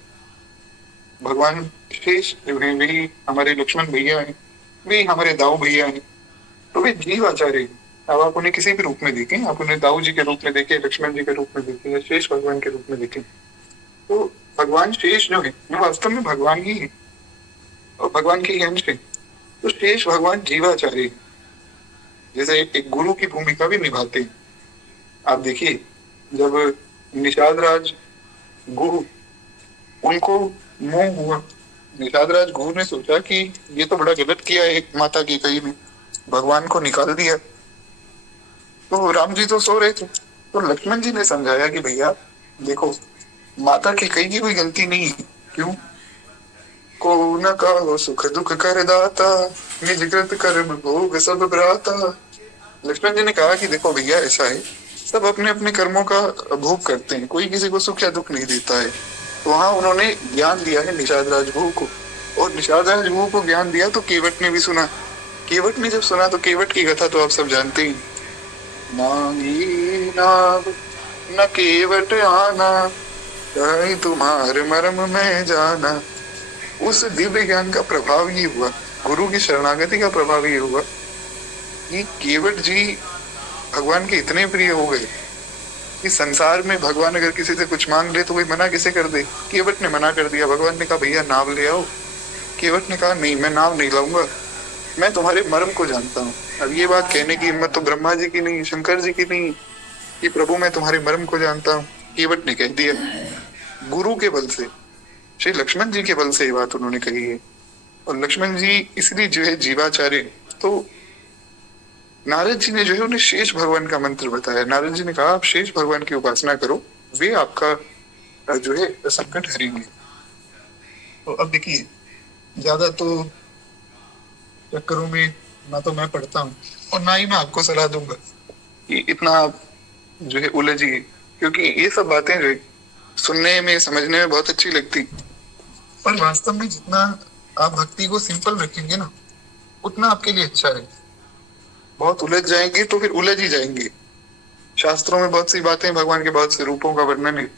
भगवान शेष जो है वही हमारे लक्ष्मण भैया हैं, वही हमारे दाऊ भैया हैं। तो वे जीव आचार्य हैं। अब आप उन्हें किसी भी रूप में देखें, आप उन्हें दाऊ जी के रूप में देखें, लक्ष्मण जी के रूप में देखें या शेष भगवान के रूप में देखें, तो भगवान शेष जो है वो वास्तव में भगवान ही है और भगवान के ही अंश है। तो शेष भगवान जीवाचार्य हैं। जैसे एक गुरु की भूमिका भी निभाते हैं। आप देखिए, जब निषाद राज गुरु उनको मोह हुआ, निषाद राज गुरु ने सोचा कि ये तो बड़ा गलत किया है माता की कही में, भगवान को निकाल दिया। तो राम जी तो सो रहे थे, तो लक्ष्मण जी ने समझाया कि भैया देखो, माता की कही की कोई गलती नहीं है। क्यों? को न कहो सुख दुख कर दाता, निज कृत कर्म भोग सब भ्राता। लक्ष्मण जी ने कहा कि देखो भैया ऐसा है, सब अपने अपने कर्मों का भोग करते हैं, कोई किसी को सुख या दुख नहीं देता है। तो वहां उन्होंने ज्ञान दिया है निषाद राजगुरु को, और निषाद राजगुरु को ज्ञान दिया तो केवट ने भी सुना। केवट ने जब सुना तो केवट की कथा तो आप सब जानते ही। मांगी नाव न केवट आना, कहीं तुम्हारे मर्म में जाना। उस दिव्य ज्ञान का प्रभाव ये हुआ, गुरु की शरणागति का प्रभाव ये हुआ कि केवट जी भगवान के इतने प्रिय हो गए कि संसार में भगवान अगर किसी से कुछ मांग ले तो कोई मना कैसे कर दे। केवट ने मना कर दिया। भगवान ने कहा भैया नाव ले आओ। केवट ने कहा नहीं, मैं नाव नहीं लाऊंगा, मैं तुम्हारे मर्म को जानता हूँ। अब ये बात कहने की हिम्मत तो ब्रह्मा जी की नहीं, शंकर जी की नहीं कि प्रभु मैं तुम्हारे मर्म को जानता हूँ। केवट ने कह दिया। गुरु के बल से, श्री लक्ष्मण जी के बल से ये बात उन्होंने कही है। और लक्ष्मण जी इसलिए जो है जीवाचार्य। तो नारद जी ने जो है उन्हें शेष भगवान का मंत्र बताया। नारद जी ने कहा आप शेष भगवान की उपासना करो, वे आपका जो है संकट हरेंगे। तो अब देखिए, ज्यादा तो चक्करों में ना तो मैं पढ़ता हूँ और ना ही मैं आपको सलाह दूंगा कि इतना आप जो है उलझिए, क्योंकि ये सब बातें जो है सुनने में समझने में बहुत अच्छी लगती, पर वास्तव में जितना आप भक्ति को सिंपल रखेंगे ना उतना आपके लिए अच्छा है। बहुत उलझ जाएंगे तो फिर उलझ ही जाएंगे। शास्त्रों में बहुत सी बातें, भगवान के बहुत से रूपों का वर्णन है।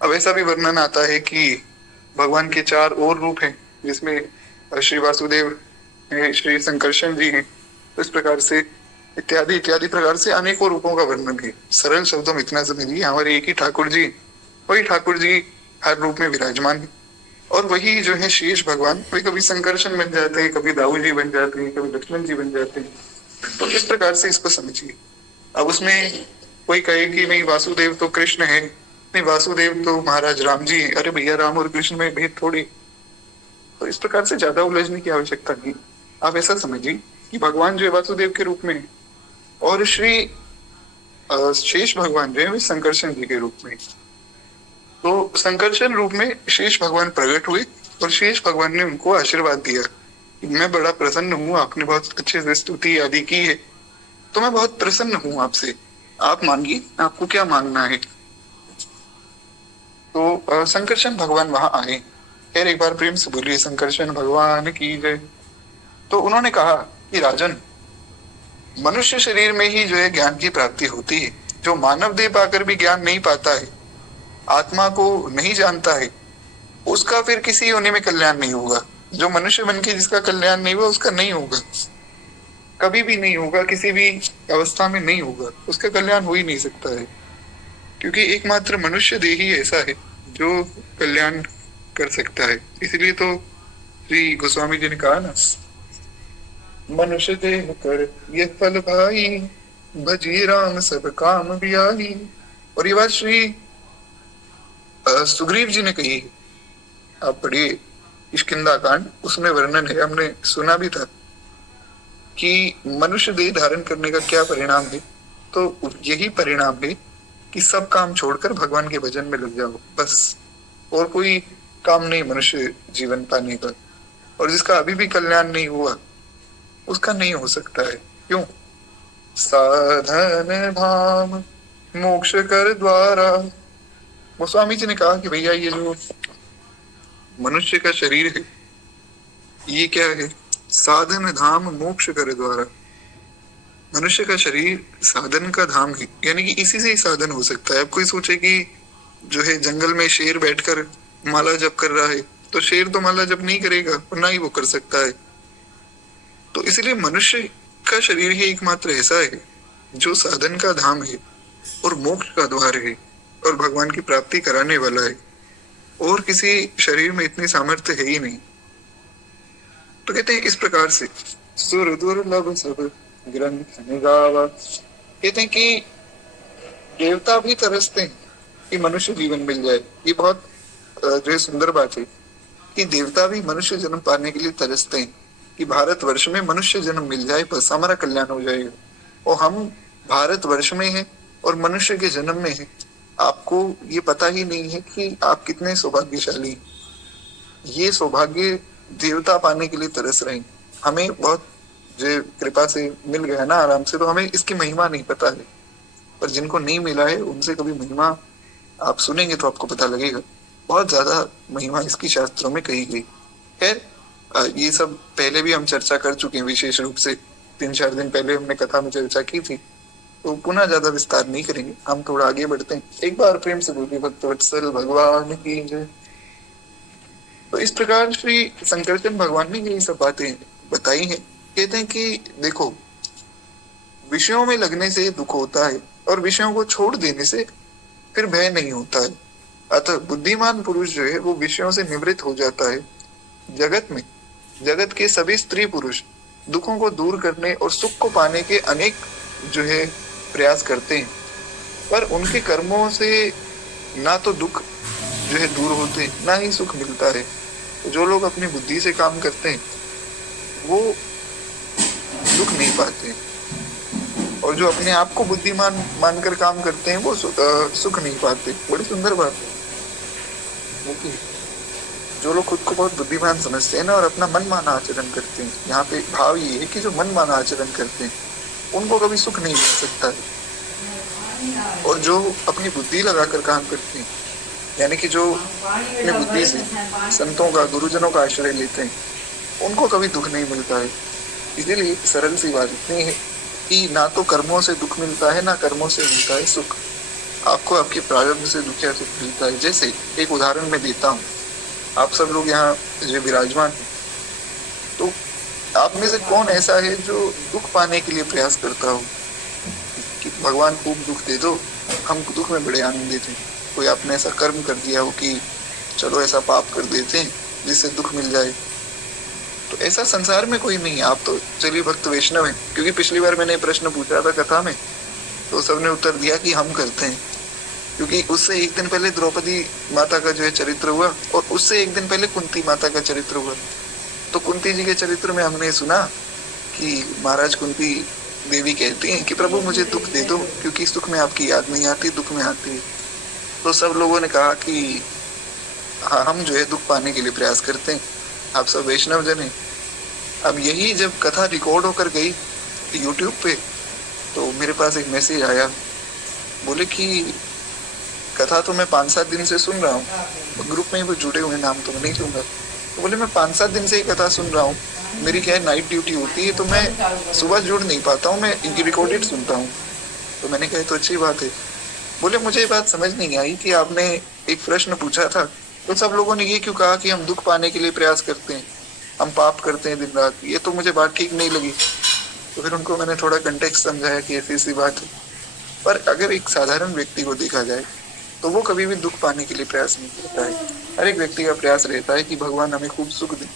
अब ऐसा भी वर्णन आता है कि भगवान के 4 और रूप हैं, जिसमें श्री वासुदेव है, श्री संकर्षण जी हैं। तो इस प्रकार से इत्यादि इत्यादि प्रकार से अनेकों रूपों का वर्णन है। सरल शब्दों में इतना समझिए, हमारे एक ही ठाकुर जी, वही ठाकुर जी हर रूप में विराजमान है। और वही जो है शेष भगवान, वे कभी संकर्षण बन जाते हैं, कभी दाऊ जी बन जाते हैं, कभी लक्ष्मण जी बन जाते हैं। तो इस प्रकार से इसको समझिए। अब उसमें कोई कहे कि नहीं वासुदेव तो कृष्ण है, नहीं वासुदेव तो महाराज राम जी है। अरे भैया राम और कृष्ण में भेद थोड़ी। तो इस प्रकार से ज्यादा उलझने की आवश्यकता नहीं। आप ऐसा समझिए कि भगवान जो है वासुदेव के रूप में है और श्री शेष भगवान जो है वे संकर्षण जी के रूप में। तो संकर्षण रूप में शेष भगवान प्रकट हुए और शेष भगवान ने उनको आशीर्वाद दिया कि मैं बड़ा प्रसन्न हूँ, आपने बहुत अच्छे से स्तुति आदि की है, तो मैं बहुत प्रसन्न हूँ आपसे, आप मांगिए आपको क्या मांगना है। तो संकर्षण भगवान वहां आए। फिर एक बार प्रेम से बोलिए संकर्षण भगवान की जय। तो उन्होंने कहा कि राजन, मनुष्य शरीर में ही जो है ज्ञान की प्राप्ति होती है। जो मानव देह पाकर भी ज्ञान नहीं पाता है, आत्मा को नहीं जानता है, उसका फिर किसी योनि में कल्याण नहीं होगा। जो मनुष्य बन के जिसका कल्याण नहीं हुआ उसका नहीं होगा, कभी भी नहीं होगा, किसी भी अवस्था में नहीं होगा, उसका कल्याण हो ही नहीं सकता है। क्योंकि एकमात्र मनुष्य देह ही ऐसा है जो कल्याण कर सकता है। इसलिए तो श्री गोस्वामी जी ने कहा ना, मनुष्य देह कर ये फल भाई, भजी राम सब काम भी आई। और ये बात श्री सुग्रीव जी ने कही है। आप पढ़िए किष्किंधा कांड, उसमें वर्णन है, हमने सुना भी था कि मनुष्य देह धारण करने का क्या परिणाम है। तो यही परिणाम है कि सब काम छोड़कर भगवान के भजन में लग जाओ, बस। और कोई काम नहीं मनुष्य जीवन पाने का। और जिसका अभी भी कल्याण नहीं हुआ उसका नहीं हो सकता है। क्यों? साधन धाम मोक्ष कर द्वारा। गोस्वामी जी ने कहा कि भैया ये जो मनुष्य का शरीर है ये क्या है? साधन धाम मोक्ष कर द्वारा। मनुष्य का शरीर साधन का धाम है, यानी कि इसी से ही साधन हो सकता है। अब कोई सोचे कि जो है जंगल में शेर बैठकर माला जप कर रहा है, तो शेर तो माला जप नहीं करेगा और ना ही वो कर सकता है। तो इसलिए मनुष्य का शरीर ही एकमात्र ऐसा है जो साधन का धाम है और मोक्ष का द्वार है और भगवान की प्राप्ति कराने वाला है। और किसी शरीर में इतनी सामर्थ्य है ही नहीं। तो कहते हैं इस प्रकार से सुर दुर्लभ सब ग्रंथ निगावा, कहते हैं कि देवता भी तरसते हैं कि मनुष्य जीवन मिल जाए। ये बहुत जो है सुंदर बात है कि देवता भी मनुष्य जन्म पाने के लिए तरसते हैं कि भारत वर्ष में मनुष्य जन्म मिल जाए, बस हमारा कल्याण हो जाएगा। और हम भारत वर्ष में हैं और मनुष्य के जन्म में हैं। आपको ये पता ही नहीं है कि आप कितने सौभाग्यशाली हैं। ये सौभाग्य देवता पाने के लिए तरस रहे हैं। हमें बहुत जो कृपा से मिल गया ना आराम से, तो हमें इसकी महिमा नहीं पता है। पर जिनको नहीं मिला है उनसे कभी महिमा आप सुनेंगे तो आपको पता लगेगा। बहुत ज्यादा महिमा इसकी शास्त्रों में कही गई। खैर ये सब पहले भी हम चर्चा कर चुके हैं, विशेष रूप से 3-4 दिन पहले हमने कथा में चर्चा की थी, तो पुनः ज्यादा विस्तार नहीं करेंगे। हम थोड़ा आगे बढ़ते हैं। एक बार प्रेम से बोलिए भक्त वत्सल भगवान की जय। तो इस प्रकार श्री शंकरचंद भगवान ने यही सब बातें बताई हैं। कहते हैं कि देखो, विषयों में लगने से दुख होता है और विषयों को छोड़ देने से फिर भय नहीं होता है। अतः बुद्धिमान पुरुष जो है वो विषयों से निवृत्त हो जाता है। जगत के सभी स्त्री पुरुष दुखों को दूर करने और सुख को पाने के अनेक जो है प्रयास करते हैं, पर उनके कर्मों से ना तो दुख जो है दूर होते, ना ही सुख मिलता है। तो जो लोग अपनी बुद्धि से काम करते हैं वो दुख नहीं पाते, और जो अपने आप को बुद्धिमान मानकर काम करते हैं वो सुख नहीं पाते। बड़ी सुंदर बात है। जो लोग खुद को बहुत बुद्धिमान समझते हैं ना और अपना मन माना आचरण करते हैं, यहाँ पे भाव ये है कि जो मन माना आचरण करते हैं उनको कभी सुख नहीं मिल सकता है। और जो अपनी बुद्धि लगाकर काम करते हैं, यानी कि जो अपनी बुद्धि से संतों का, गुरुजनों का आश्रय लेते हैं, उनको कभी दुख नहीं मिलता है। इसीलिए सरल सी बात इतनी है कि ना तो कर्मों से दुख मिलता है, ना कर्मों से मिलता है सुख। आपको आपके प्रारब्ध से दुख या सुख मिलता है। जैसे एक उदाहरण मैं देता हूँ, आप सब लोग यहाँ जो विराजमान हैं, तो आप में से कौन ऐसा है जो दुख पाने के लिए प्रयास करता हो कि भगवान खूब दुख दे दो, हम दुख में बड़े आनंदित हैं। कोई आपने ऐसा कर्म कर दिया हो कि चलो ऐसा पाप कर देते हैं जिससे दुख मिल जाए। तो ऐसा संसार में कोई नहीं है। आप तो चलिए भक्त वैष्णव हैं, क्योंकि पिछली बार मैंने प्रश्न पूछा था कथा में, तो सबने उत्तर दिया कि हम करते हैं। क्योंकि उससे एक दिन पहले द्रौपदी माता का जो है चरित्र हुआ और उससे एक दिन पहले कुंती माता का चरित्र हुआ। तो कुंती जी के चरित्र में हमने सुना कि महाराज कुंती देवी कहती हैं कि प्रभु मुझे दुख दे दो, क्योंकि सुख में आपकी याद नहीं आती, दुख में आती है। तो सब लोगों ने कहा कि हाँ, हम जो है दुख पाने के लिए प्रयास करते हैं, आप सब वैष्णव जन हैं। अब यही जब कथा रिकॉर्ड होकर गई यूट्यूब पे, तो मेरे पास एक मैसेज आया, बोले कि कथा तो मैं 5-7 दिन से सुन रहा हूँ, ग्रुप में भी जुड़े हुए, नाम तो मैं नहीं लूंगा। तो बोले मैं 5-7 दिन से ही कथा सुन रहा हूँ, मेरी क्या है नाइट ड्यूटी होती है तो मैं सुबह जुड़ नहीं पाता हूँ, मैं इनकी रिकॉर्डेड सुनता हूँ। तो मैंने कहा तो अच्छी बात है। बोले मुझे ये बात समझ नहीं आई कि आपने एक प्रश्न पूछा था तो सब लोगों ने ये क्यों कहा कि हम दुख पाने के लिए प्रयास करते हैं, हम पाप करते हैं दिन रात, ये तो मुझे बात ठीक नहीं लगी। तो फिर उनको मैंने थोड़ा कंटेक्स्ट समझाया कि ऐसी सी बात है। पर अगर एक साधारण व्यक्ति को देखा जाए तो वो कभी भी दुख पाने के लिए प्रयास नहीं करता है। हर एक व्यक्ति का प्रयास रहता है कि भगवान हमें खूब सुख दे।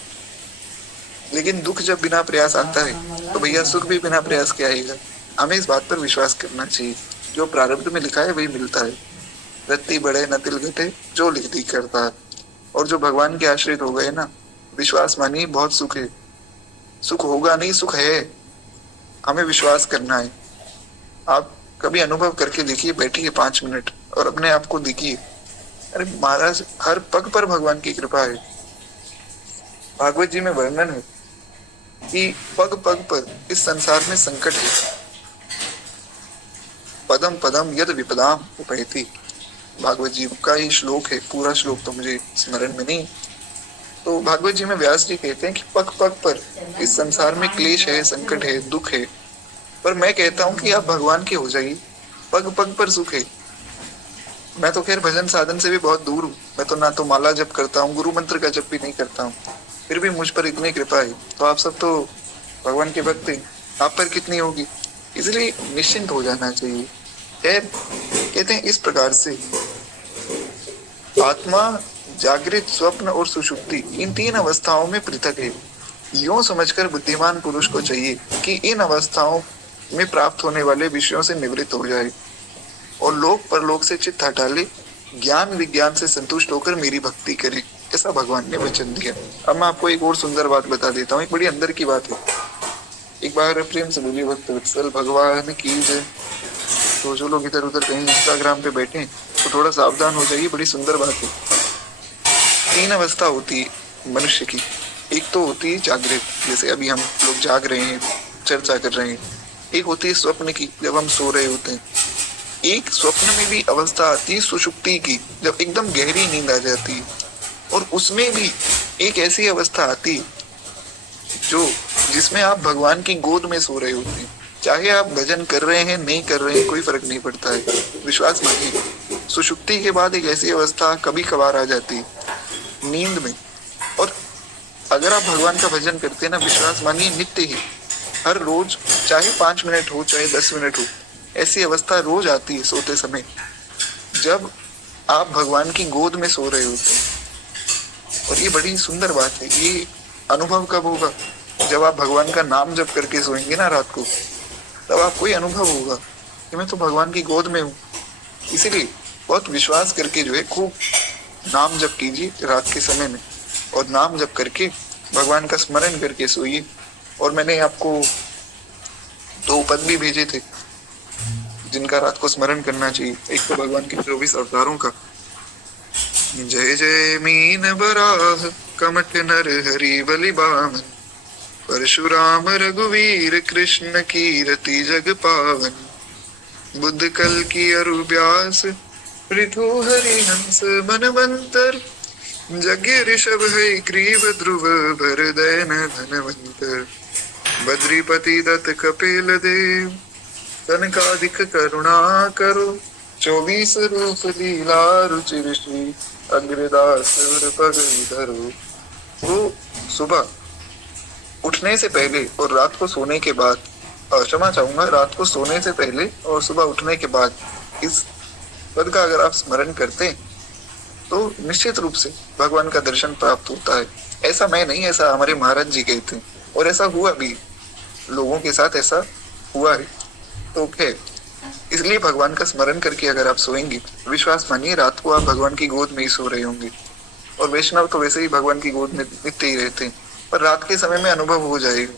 लेकिन दुख जब बिना प्रयास आता है तो भैया सुख भी बिना प्रयास के आएगा। हमें इस बात पर विश्वास करना चाहिए, जो प्रारब्ध में लिखा है वही मिलता है। रत्ती बढ़े न तिल घटे, जो लिख दी करता है। और जो भगवान के आश्रित हो गए ना, विश्वास मानिए बहुत सुख है। सुख होगा नहीं, सुख है, हमें विश्वास करना है। आप कभी अनुभव करके देखिए, बैठिए 5 मिनट और अपने आप को देखिए, अरे महाराज हर पग पर भगवान की कृपा है। भागवत जी में वर्णन है कि पग पग पर इस संसार में संकट है, पदम पदम यद विपदाम उपैति। भागवत जी का ही श्लोक है, पूरा श्लोक तो मुझे स्मरण में नहीं। तो भागवत जी में व्यास जी कहते हैं कि पग पग पर इस संसार में क्लेश है, संकट है, दुख है। पर मैं कहता हूँ कि आप भगवान के हो जाइए, पग पग पर सुख है। मैं तो खैर भजन साधन से भी बहुत दूर हूँ, मैं तो ना तो माला जप करता हूँ, गुरु मंत्र का जप भी नहीं करता हूँ, फिर भी मुझ पर इतनी कृपा है। तो आप सब तो भगवान के भक्त हैं, आप पर कितनी होगी, इसलिए निश्चिंत हो जाना चाहिए। खैर कहते हैं इस प्रकार से आत्मा जागृत, स्वप्न और सुषुप्ति इन तीन अवस्थाओं में पृथक है। यूं समझकर बुद्धिमान पुरुष को चाहिए कि इन अवस्थाओं में प्राप्त होने वाले विषयों से निवृत्त हो जाए और लोक परलोक से चित्त हटा ले, ज्ञान विज्ञान से संतुष्ट होकर मेरी भक्ति करे। ऐसा भगवान ने वचन दिया। अब मैं आपको एक और सुंदर बात बता देता हूँ, एक बड़ी अंदर की बात है। एक बार प्रेम से बोलिए भक्त वत्सल भगवान की जय। तो जो लोग इधर उधर कहीं इंस्टाग्राम पे बैठे हैं तो थोड़ा सावधान हो जाइए, बड़ी सुंदर बात है। तीन अवस्था होती है मनुष्य की। एक तो होती है जागृत, जैसे अभी हम लोग जाग रहे हैं, चर्चा कर रहे हैं। एक होती है स्वप्न की, जब हम सो रहे होते हैं। एक स्वप्न में भी अवस्था आती है सुषुप्ति की, जब एकदम गहरी नींद आ जाती है। और उसमें भी एक ऐसी अवस्था आती है जो जिसमें आप भगवान की गोद में सो रहे होते हैं। चाहे आप भजन कर रहे हैं नहीं कर रहे हैं, कोई फर्क नहीं पड़ता है। विश्वास मानिए, सुषुप्ति के बाद एक ऐसी अवस्था कभी कभार आ जाती है नींद में। और अगर आप भगवान का भजन करते हैं ना, विश्वास मानिए नित्य ही, हर रोज, चाहे 5 मिनट हो चाहे 10 मिनट हो, ऐसी अवस्था रोज आती है सोते समय, जब आप भगवान की गोद में सो रहे होते हैं। और ये बड़ी सुंदर बात है। ये अनुभव कब होगा? जब आप भगवान का नाम जप करके सोएंगे ना रात को, तब आपको ये अनुभव होगा कि मैं तो भगवान की गोद में हूँ। इसीलिए बहुत विश्वास करके जो है खूब नाम जप कीजिए रात के समय में, और नाम जप करके भगवान का स्मरण करके सोइए। और मैंने आपको 2 पद भी भेजे थे जिनका रात को स्मरण करना चाहिए। एक तो भगवान के 24 अवतारों का, जय जय मीन बराह कमट नर हरि बलि बामन, परशुराम रघुवीर कृष्ण कीरति जग पावन, बुद्ध कल की अरु व्यास पृथु हरि हंस मनवंतर, जग्ञ ऋषभ है ग्रीव ध्रुव भर दैन धनवंतर, बद्रीपति दत्त कपिल देव कनकादिक करुणा करो, 24 रूप लीला रुचिर श्री अग्रदास पग धरो। वो सुबह उठने से पहले और रात को सोने के बाद, क्षमा चाहूंगा, रात को सोने से पहले और सुबह उठने के बाद इस पद का अगर आप स्मरण करते हैं तो निश्चित रूप से भगवान का दर्शन प्राप्त होता है। ऐसा मैं नहीं, ऐसा हमारे महाराज जी कहते हैं, और ऐसा हुआ भी, लोगों के साथ ऐसा हुआ है। तो खैर, इसलिए भगवान का स्मरण करके अगर आप सोएंगे, विश्वास मानिए रात को आप भगवान की गोद में ही सो रहे होंगे। और वैष्णव तो वैसे ही भगवान की गोद में नित्य ही रहते हैं, पर रात के समय में अनुभव हो जाएगा।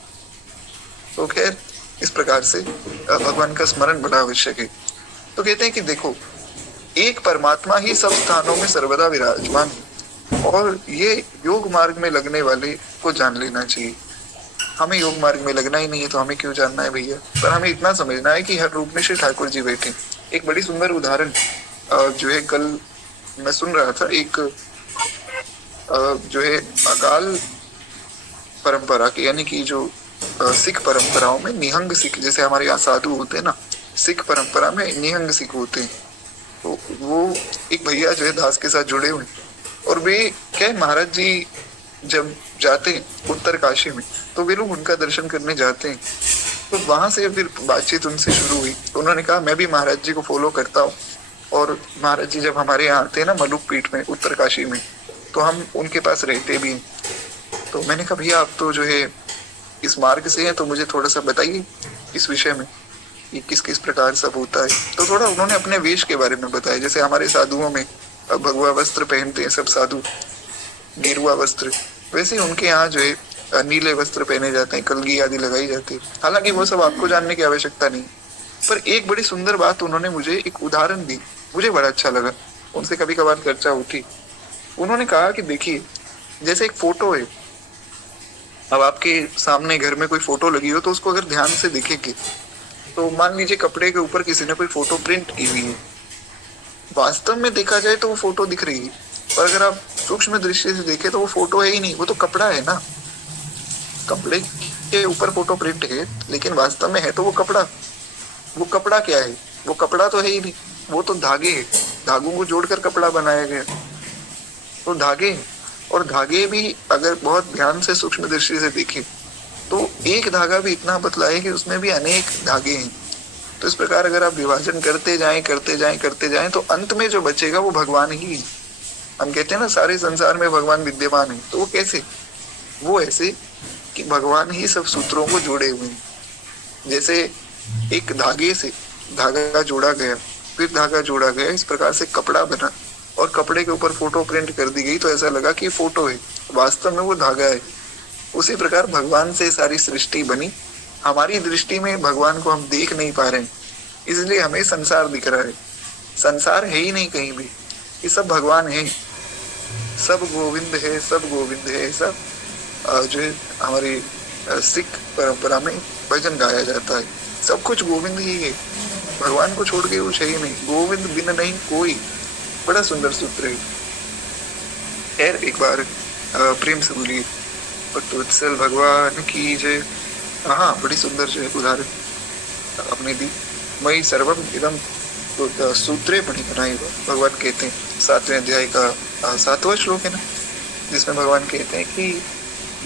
तो खैर, इस प्रकार से भगवान का स्मरण बड़ा आवश्यक है। तो कहते हैं कि देखो, एक परमात्मा ही सब स्थानों में सर्वदा विराजमान है, और ये योग मार्ग में लगने वाले को जान लेना चाहिए। हमें योग मार्ग में लगना ही नहीं है तो हमें क्यों जानना है भैया। पर हमें इतना समझना है कि हर रूप में श्री ठाकुर जी बैठे। एक बड़ी सुंदर उदाहरण जो है, कल मैं सुन रहा था, एक जो है अकाल परंपरा के, यानी कि जो सिख परंपराओं में निहंग सिख, जैसे हमारे यहाँ साधु होते हैं ना, सिख परंपरा में निहंग सिख होते हैं। तो वो एक भैया जो है दास के साथ जुड़े हुए, और वे क्या है, महाराज जी जब जाते हैं उत्तर काशी में तो वे लोग उनका दर्शन करने जाते हैं। तो वहां से फिर बातचीत उनसे शुरू हुई। तो उन्होंने कहा मैं भी महाराज जी को फॉलो करता हूँ, और महाराज जी जब हमारे यहाँ आते हैं ना मलुक पीठ में उत्तर काशी में, तो हम उनके पास रहते भी हैं। तो मैंने कहा भैया आप तो जो है इस मार्ग से हैं, तो मुझे थोड़ा सा बताइए इस विषय में कि किस किस प्रकार सब होता है। तो थोड़ा उन्होंने अपने वेश के बारे में बताया। जैसे हमारे साधुओं में भगवा वस्त्र पहनते हैं सब साधु, गेरुआ वस्त्र, वैसे उनके यहाँ जो है नीले वस्त्र पहने जाते हैं, कलगी आदि लगाई जाती है। हालांकि वो सब आपको जानने की आवश्यकता नहीं, पर एक बड़ी सुंदर बात उन्होंने मुझे एक उदाहरण दी, मुझे बड़ा अच्छा लगा। उनसे कभी कभार चर्चा होती। उन्होंने कहा कि देखिए, जैसे एक फोटो है, अब आपके सामने घर में कोई फोटो लगी हो तो उसको अगर ध्यान से देखेंगे तो मान लीजिए कपड़े के ऊपर किसी ने कोई फोटो प्रिंट की हुई है, वास्तव में देखा जाए तो वो फोटो दिख रही है, पर अगर आप सूक्ष्म दृष्टि से देखें तो वो फोटो है ही नहीं, वो तो कपड़ा है ना। कपड़े के ऊपर फोटो प्रिंट है, लेकिन वास्तव में है तो वो कपड़ा। वो कपड़ा क्या है? वो कपड़ा तो है ही नहीं, वो तो धागे है। धागों को जोड़कर कपड़ा बनाया गया, तो धागे हैं। और धागे भी अगर बहुत ध्यान से सूक्ष्म दृष्टि से देखें तो एक धागा भी इतना पतला है कि उसमें भी अनेक धागे हैं। तो इस प्रकार अगर आप विभाजन करते जाएं करते जाएं करते जाएं तो अंत में जो बचेगा वो भगवान ही है। हम कहते हैं ना सारे संसार में भगवान विद्यमान है, तो वो कैसे? वो ऐसे कि भगवान ही सब सूत्रों को जोड़े हुए हैं। जैसे एक धागे से धागा जोड़ा गया, फिर धागा जोड़ा गया, इस प्रकार से कपड़ा बना और कपड़े के ऊपर फोटो प्रिंट कर दी गई, तो ऐसा लगा कि फोटो है, वास्तव में वो धागा है। उसी प्रकार भगवान से सारी सृष्टि बनी। हमारी दृष्टि में भगवान को हम देख नहीं पा रहे हैं, इसलिए हमें संसार दिख रहा है। संसार है ही नहीं कहीं भी, ये सब भगवान है, सब गोविंद है, सब गोविंद है। सब जो है हमारी सिख परंपरा में भजन गाया जाता है, सब कुछ गोविंद ही है, भगवान को छोड़ के कुछ है ही नहीं। गोविंद बिन नहीं कोई, बड़ा सुंदर सूत्र है। खैर एक बार प्रेम से बोलिए भक्तवत्सल भगवान की जय। हाँ, बड़ी सुंदर जो है उदाहरण अपने दी। मई सर्वम इदम सूत्रे पढ़ी बनाई, भगवान कहते हैं 7वें अध्याय का 7वां श्लोक है ना, जिसमें भगवान कहते हैं कि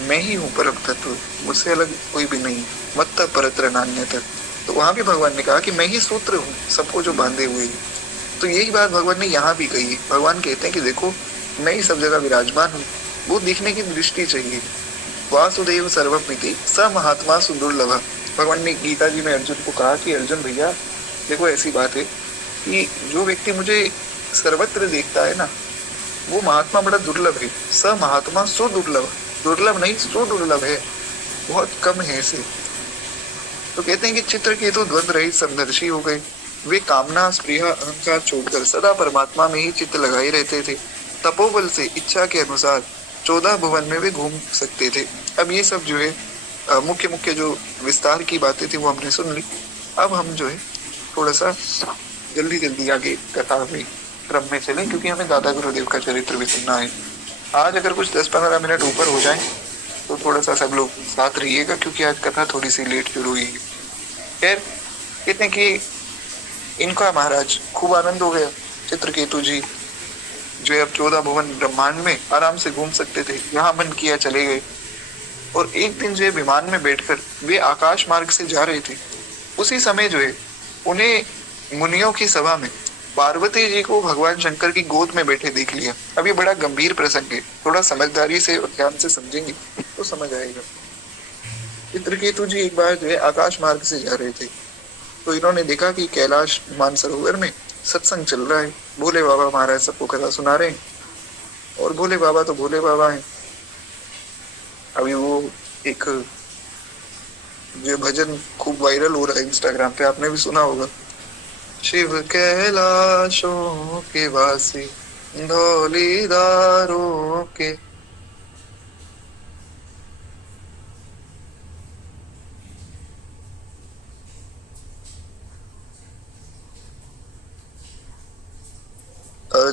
मैं ही हूँ परम तत्व, मुझसे अलग कोई भी नहीं, मत्त परत्र नान्यतर। तो वहां भी भगवान ने कहा कि मैं ही सूत्र हूँ सबको जो बांधे हुए है। तो यही बात भगवान ने यहाँ भी कही है। भगवान कहते हैं कि देखो मैं ही सब जगह विराजमान हूँ, वो दिखने की दृष्टि चाहिए। वासुदेव सर्वमिति स महात्मा सुदुर्लभ। भगवान ने गीता जी में अर्जुन को कहा कि अर्जुन भैया देखो ऐसी बात है कि जो व्यक्ति मुझे सर्वत्र देखता है ना, वो महात्मा बड़ा दुर्लभ है। स महात्मा सुदुर्लभ, दुर्लभ नहीं सुदुर्लभ है, बहुत कम है ऐसे। तो कहते हैं कि चित्रकेतु द्वंद्व रहित समदर्शी हो गए। वे कामना स्पृहा अहंकार छोड़कर सदा परमात्मा में ही चित्त लगाए रहते थे। तपोबल से इच्छा के अनुसार 14 भुवन में वे घूम सकते थे। अब ये सब जो है मुख्य मुख्य जो विस्तार की बातें थी वो हमने सुन ली। अब हम जो है थोड़ा सा जल्दी जल्दी आगे कथा में क्रम में चलें, क्योंकि हमें दादा गुरुदेव का चरित्र भी सुनना है। आज अगर कुछ 10-15 मिनट ऊपर हो जाए तो थोड़ा सा सब लोग साथ रहिएगा, क्योंकि आज कथा थोड़ी सी लेट शुरू हुई है। खैर कहते हैं कि इनका महाराज खूब आनंद हो गया। चित्रकेतु जी जो है अब 14 भुवन ब्रह्मांड में आराम से घूम सकते थे, यहाँ मन किया चले गए। और एक दिन जो है विमान में बैठकर वे आकाश मार्ग से जा रहे थे। उसी समय जो है उन्हें मुनियों की सभा में पार्वती जी को भगवान शंकर की गोद में बैठे देख लिया। अब ये बड़ा गंभीर प्रसंग है, थोड़ा समझदारी से और ध्यान से समझेंगे तो समझ आएगा। चित्रकेतु जी एक बार जो है आकाश मार्ग से जा रहे थे, तो इन्होंने देखा कि कैलाश मानसरोवर में सत्संग चल रहा है। भोले बाबा महाराज सबको कथा सुना रहे हैं, और भोले बाबा तो भोले बाबा हैं। अभी वो एक जो भजन खूब वायरल हो रहा है इंस्टाग्राम पे, आपने भी सुना होगा। शिव कैलाशों के वासी धौलीधारों के।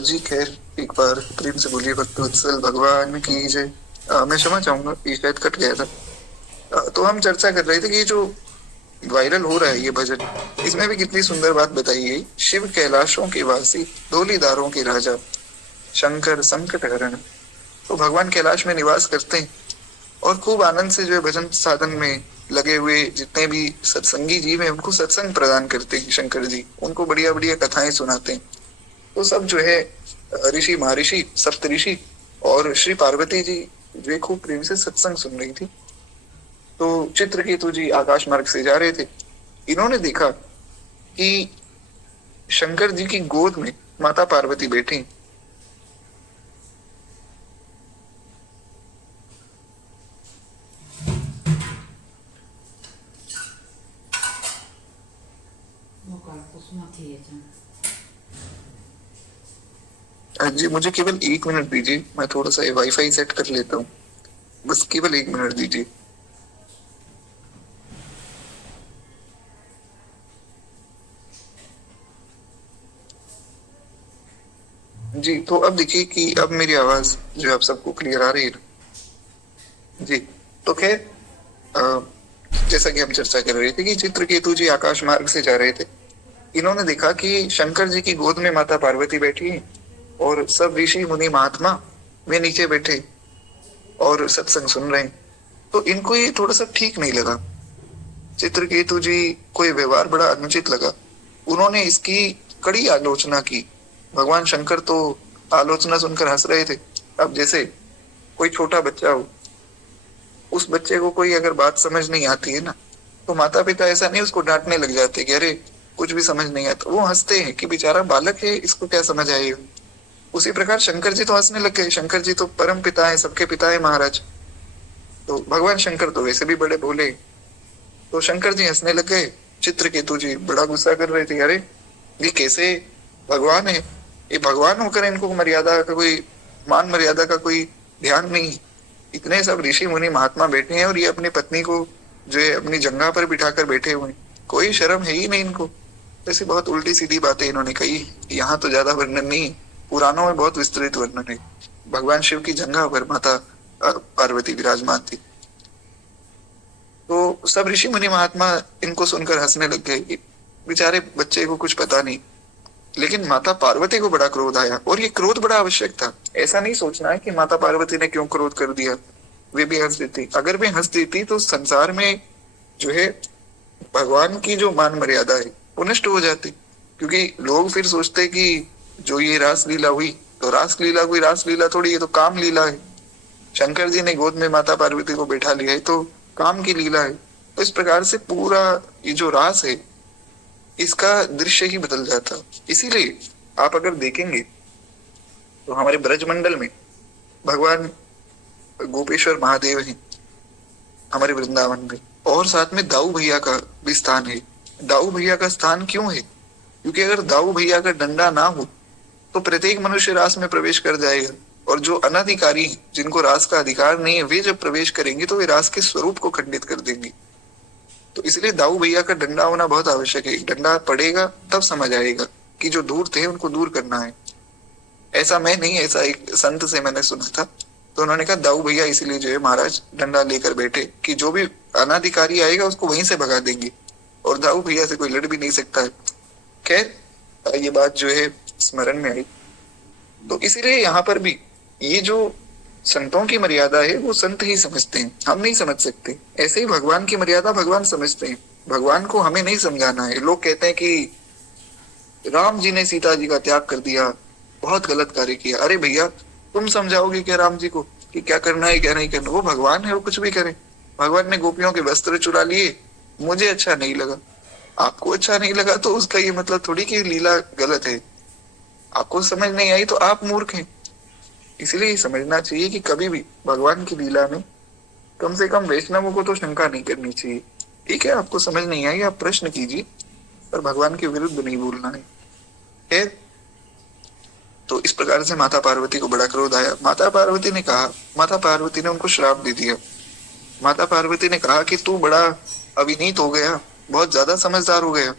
जी खैर एक बार प्रेम से बोलिए भक्तवत्सल भगवान की जय। मैं क्षमा चाहूंगा, ये शायद कट गया था। तो हम चर्चा कर रहे थे कि ये जो वायरल हो रहा है ये भजन, इसमें भी कितनी सुंदर बात बताई गई। शिव कैलाशों के वासी धौलीधारों के राजा शंकर संकट हरण। तो भगवान कैलाश में निवास करते हैं और खूब आनंद से जो है भजन साधन में लगे हुए जितने भी सत्संगी जीव हैं उनको सत्संग प्रदान करते हैं। शंकर जी उनको बढ़िया बढ़िया कथाएं सुनाते हैं। तो सब जो है ऋषि महर्षि सप्तऋषि और श्री पार्वती जी जो है खूब प्रेम से सत्संग सुन रही थी। तो चित्रकेतु जी आकाश मार्ग से जा रहे थे। इन्होंने देखा कि शंकर जी की गोद में माता पार्वती बैठी। जी मुझे केवल 1 मिनट दीजिए, मैं थोड़ा सा वाईफाई सेट कर लेता हूँ, बस केवल 1 मिनट दीजिए। जी तो अब देखिए कि अब मेरी आवाज जो आप सबको क्लियर आ रही है जी। तो खैर जैसा कि हम चर्चा कर रहे थे कि चित्रकेतु जी आकाश मार्ग से जा रहे थे, इन्होंने देखा कि शंकर जी की गोद में माता पार्वती बैठी है और सब ऋषि मुनि महात्मा वे नीचे बैठे और सत्संग सुन रहे हैं। तो इनको ये थोड़ा सा ठीक नहीं लगा, चित्रकेतु जी को ये व्यवहार बड़ा अनुचित लगा। उन्होंने इसकी कड़ी आलोचना की। भगवान शंकर तो आलोचना सुनकर हंस रहे थे। अब जैसे कोई छोटा बच्चा हो, उस बच्चे को कोई अगर बात समझ नहीं आती है ना, तो माता पिता ऐसा नहीं उसको डांटने लग जाते कि अरे कुछ भी समझ नहीं आता, वो हंसते हैं कि बेचारा बालक है, इसको क्या समझ आएगा। उसी प्रकार शंकर जी तो हंसने लग गए। शंकर जी तो परम पिता है, सबके पिता है महाराज। तो भगवान शंकर तो वैसे भी बड़े भोले, तो शंकर जी हंसने लग गए। चित्रकेतु जी बड़ा गुस्सा कर रहे थे, अरे ये कैसे भगवान है, ये भगवान होकर इनको मर्यादा का कोई, मान मर्यादा का कोई ध्यान नहीं। इतने सब ऋषि मुनि महात्मा बैठे हैं और ये अपनी पत्नी को जो है अपनी जंघा पर बिठाकर बैठे हुए हैं, कोई शर्म है ही नहीं इनको। ऐसी बहुत उल्टी सीधी बातें इन्होंने कही। यहाँ तो ज्यादा वर्णन नहीं, पुराणों में बहुत विस्तृत वर्णन है। भगवान शिव की जंघा पर माता पार्वती विराजमान थी। तो सब ऋषि मुनि महात्मा इनको सुनकर हंसने लग गए, बेचारे बच्चे को कुछ पता नहीं। लेकिन माता पार्वती को बड़ा क्रोध आया, और ये क्रोध बड़ा आवश्यक था। ऐसा नहीं सोचना है कि माता पार्वती ने क्यों क्रोध कर दिया, वे भी हंस देती। अगर वे हंस देती तो संसार में जो है भगवान की जो मान मर्यादा है वो नष्ट हो जाती। क्योंकि लोग फिर सोचते कि जो ये रास लीला हुई, तो रास लीला कोई रास लीला थोड़ी, ये तो काम लीला है। शंकर जी ने गोद में माता पार्वती को बैठा लिया है तो काम की लीला है। तो इस प्रकार से पूरा ये जो रास है इसका दृश्य ही बदल जाता। इसीलिए आप अगर देखेंगे तो हमारे ब्रजमंडल में भगवान गोपेश्वर महादेव हैं हमारे वृंदावन में, और साथ में दाऊ भैया का भी स्थान है। दाऊ भैया का स्थान क्यों है? क्योंकि अगर दाऊ भैया का डंडा ना हो तो प्रत्येक मनुष्य रास में प्रवेश कर जाएगा, और जो अनधिकारी हैं, जिनको रास का अधिकार नहीं है, वे जब प्रवेश करेंगे तो वे रास के स्वरूप को खंडित कर देंगे। तो इसलिए दाऊ भैया का डंडा होना बहुत आवश्यक है। डंडा पड़ेगा तब समझ आएगा कि जो दूर थे उनको दूर करना है। ऐसा मैं नहीं, ऐसा एक संत से मैंने सुना था, तो उन्होंने कहा दाऊ भैया इसीलिए जो है महाराज डंडा लेकर बैठे कि जो भी अनाधिकारी आएगा उसको वहीं से भगा देंगे, और दाऊ भैया से कोई लड़ भी नहीं सकता है। खैर ये बात जो है स्मरण में आई। तो इसीलिए यहाँ पर भी ये जो संतों की मर्यादा है वो संत ही समझते हैं, हम नहीं समझ सकते। ऐसे ही भगवान की मर्यादा भगवान समझते हैं, भगवान को हमें नहीं समझाना है। लोग कहते हैं कि राम जी ने सीता जी का त्याग कर दिया, बहुत गलत कार्य किया। अरे भैया तुम समझाओगे क्या राम जी को कि क्या करना है क्या नहीं करना? वो भगवान है, वो कुछ भी करे। भगवान ने गोपियों के वस्त्र चुरा लिए, मुझे अच्छा नहीं लगा, आपको अच्छा नहीं लगा, तो उसका ये मतलब थोड़ी कि लीला गलत है। आपको समझ नहीं आई तो आप मूर्ख हैं। इसलिए समझना चाहिए कि कभी भी भगवान की लीला में कम से कम वैष्णवों को तो शंका नहीं करनी चाहिए। ठीक है, आपको समझ नहीं आई आप प्रश्न कीजिए, पर भगवान के विरुद्ध नहीं बोलना है। तो इस प्रकार से माता पार्वती को बड़ा क्रोध आया। माता पार्वती ने कहा, माता पार्वती ने उनको श्राप दे दिया। माता पार्वती ने कहा कि तू बड़ा अविनीत हो गया, बहुत ज्यादा समझदार हो गया,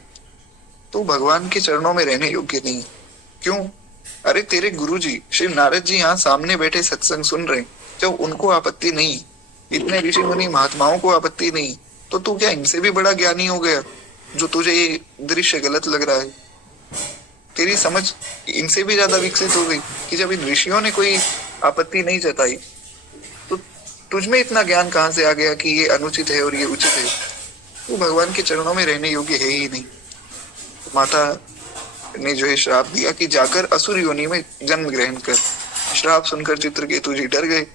तू भगवान के चरणों में रहने योग्य नहीं। क्यों? अरे तेरे गुरुजी शिव नारद जी यहाँ सामने बैठे सत्संग सुन रहे, जब उनको आपत्ति नहीं, इतने ऋषि मुनि महात्माओं को आपत्ति नहीं, तो तू क्या इनसे भी बड़ा ज्ञानी हो गया जो तुझे ये दृश्य गलत लग रहा है? तेरी समझ इनसे भी ज्यादा विकसित हो गई कि जब इन ऋषियों ने कोई आपत्ति नहीं जताई तो तुझमें इतना ज्ञान कहाँ से आ गया कि ये अनुचित है और ये उचित है? तू भगवान के चरणों में रहने योग्य है ही नहीं। तो माता ने जो है श्राप दिया कि जाकर असुर योनि में जन्म ग्रहण कर। श्राप सुनकर चित्रकेतु जी डर गए,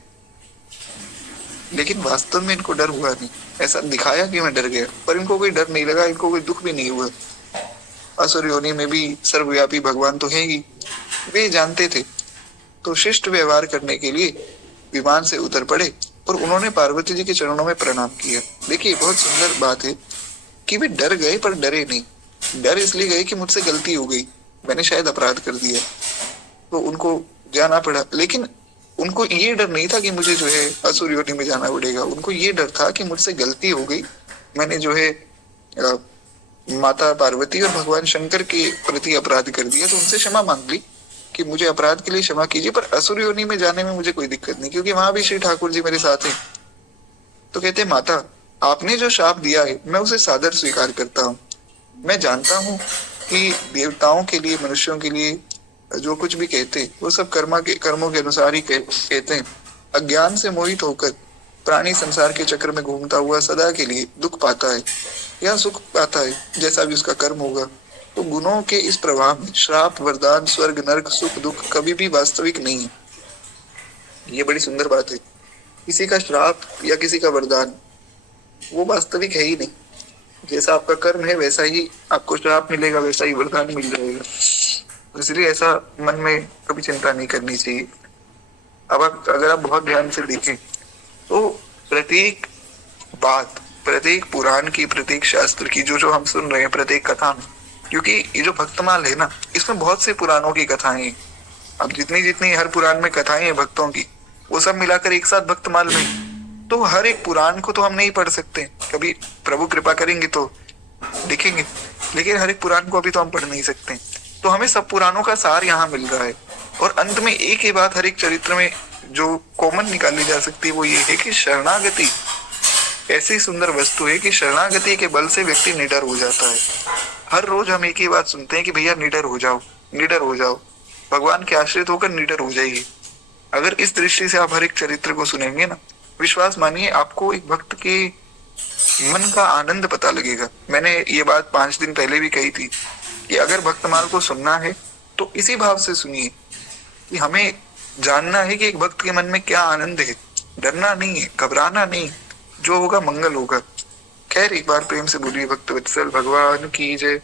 लेकिन वास्तव में इनको डर हुआ नहीं। ऐसा दिखाया कि मैं डर गया, पर इनको कोई डर नहीं लगा, इनको कोई दुख भी नहीं हुआ। असुर योनि में भी सर्वव्यापी भगवान तो है ही, वे जानते थे। तो शिष्ट व्यवहार करने के लिए विमान से उतर पड़े और उन्होंने पार्वती जी के चरणों में प्रणाम किया। देखिए बहुत सुंदर बात है कि वे डर गए पर डरे नहीं। डर इसलिए गए कि मुझसे गलती हो गई, मैंने शायद अपराध कर दिया, तो उनको जाना पड़ा। लेकिन उनको ये डर नहीं था कि मुझे जो है असुर योनि में जाना पड़ेगा। उनको ये डर था कि मुझसे गलती हो गई, मैंने जो है माता पार्वती और भगवान शंकर के प्रति अपराध कर दिया, तो उनसे क्षमा मांग ली कि मुझे अपराध के लिए क्षमा कीजिए, पर असुर योनि में जाने में मुझे कोई दिक्कत नहीं, क्योंकि वहां भी श्री ठाकुर जी मेरे साथ हैं। तो कहते माता आपने जो शाप दिया है मैं उसे सादर स्वीकार करता हूँ। मैं जानता हूँ कि देवताओं के लिए, मनुष्यों के लिए जो कुछ भी कहते वो सब कर्मों के अनुसार ही कहते हैं। अज्ञान से मोहित होकर प्राणी संसार के चक्र में घूमता हुआ सदा के लिए दुख पाता है या सुख पाता है, जैसा भी उसका कर्म होगा। तो गुणों के इस प्रभाव में श्राप, वरदान, स्वर्ग, नरक, सुख, दुख कभी भी वास्तविक नहीं है। ये बड़ी सुंदर बात है। किसी का श्राप या किसी का वरदान वो वास्तविक है ही नहीं। जैसा आपका कर्म है वैसा ही आपको श्राप मिलेगा, वैसा ही वरदान मिल जाएगा। इसलिए ऐसा मन में कभी चिंता नहीं करनी चाहिए। अब अगर आप बहुत ध्यान से देखें तो प्रत्येक बात, प्रत्येक पुराण की, प्रत्येक शास्त्र की, जो जो हम सुन रहे हैं, प्रत्येक कथा में, क्योंकि ये जो भक्तमाल है ना, इसमें बहुत से पुराणों की कथाएं हैं। अब जितनी जितनी हर पुराण में कथाएं हैं भक्तों की, वो सब मिलाकर एक साथ भक्तमाल में, तो हर एक पुराण को तो हम नहीं पढ़ सकते। कभी प्रभु कृपा करेंगे तो लिखेंगे, लेकिन हर एक पुराण को अभी तो हम पढ़ नहीं सकते। तो हमें सब पुराणों का सार यहाँ मिल रहा है। और अंत में एक ही बात हर एक चरित्र में जो कॉमन निकाली जा सकती है वो ये है कि शरणागति ऐसी सुंदर वस्तु है कि शरणागति के बल से व्यक्ति निडर हो जाता है। हर रोज हम एक ही बात सुनते हैं कि भैया निडर हो जाओ, निडर हो जाओ, भगवान के आश्रित होकर निडर हो जाइए। अगर इस दृष्टि से आप हर एक चरित्र को सुनेंगे ना, विश्वास मानिए आपको एक भक्त के मन का आनंद पता लगेगा। मैंने ये बात 5 दिन पहले भी कही थी कि अगर भक्तमाल को सुनना है तो इसी भाव से सुनिए कि हमें जानना है कि एक भक्त के मन में क्या आनंद है। डरना नहीं है, घबराना नहीं, जो होगा मंगल होगा। खैर, एक बार प्रेम से बोलिए भक्त वत्सल भगवान की जय।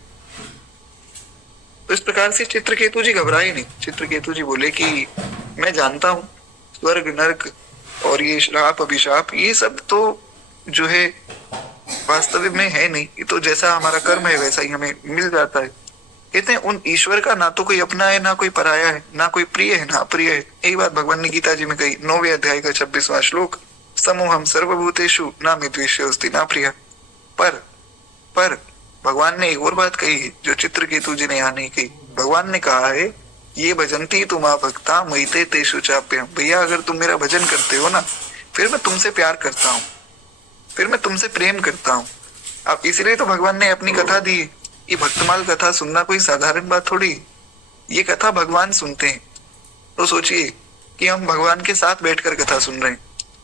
तो इस प्रकार से चित्रकेतु जी घबराए नहीं। चित्रकेतु जी बोले कि मैं जानता हूँ स्वर्ग, नरक और ये श्राप, अभिशाप, ये सब तो जो है वास्तविक में है नहीं। ये तो जैसा हमारा कर्म है वैसा ही हमें मिल जाता है। कहते हैं उन ईश्वर का ना तो कोई अपना है, ना कोई पराया है, ना कोई प्रिय है, ना अप्रिय है। यही बात भगवान ने गीता जी में कही, 9वें अध्याय का 26वां श्लोक, समूहम सर्वभूतेषु न मे द्वेष्योऽस्ति न प्रियः। पर भगवान ने एक और बात कही है जो चित्रकेतु जी ने यहाँ नहीं कही। भगवान ने कहा है, ये भजन्ति तुमा भक्ता मयिते तेषु चाप्यहम्। भैया अगर तुम मेरा भजन करते हो ना, फिर मैं तुमसे प्यार करता हूँ, फिर मैं तुमसे प्रेम करता हूँ। अब इसलिए तो भगवान ने अपनी कथा दी। ये भक्तमाल कथा सुनना कोई साधारण बात थोड़ी। ये कथा भगवान सुनते हैं। तो सोचिए कि हम भगवान के साथ बैठकर कथा सुन रहे हैं।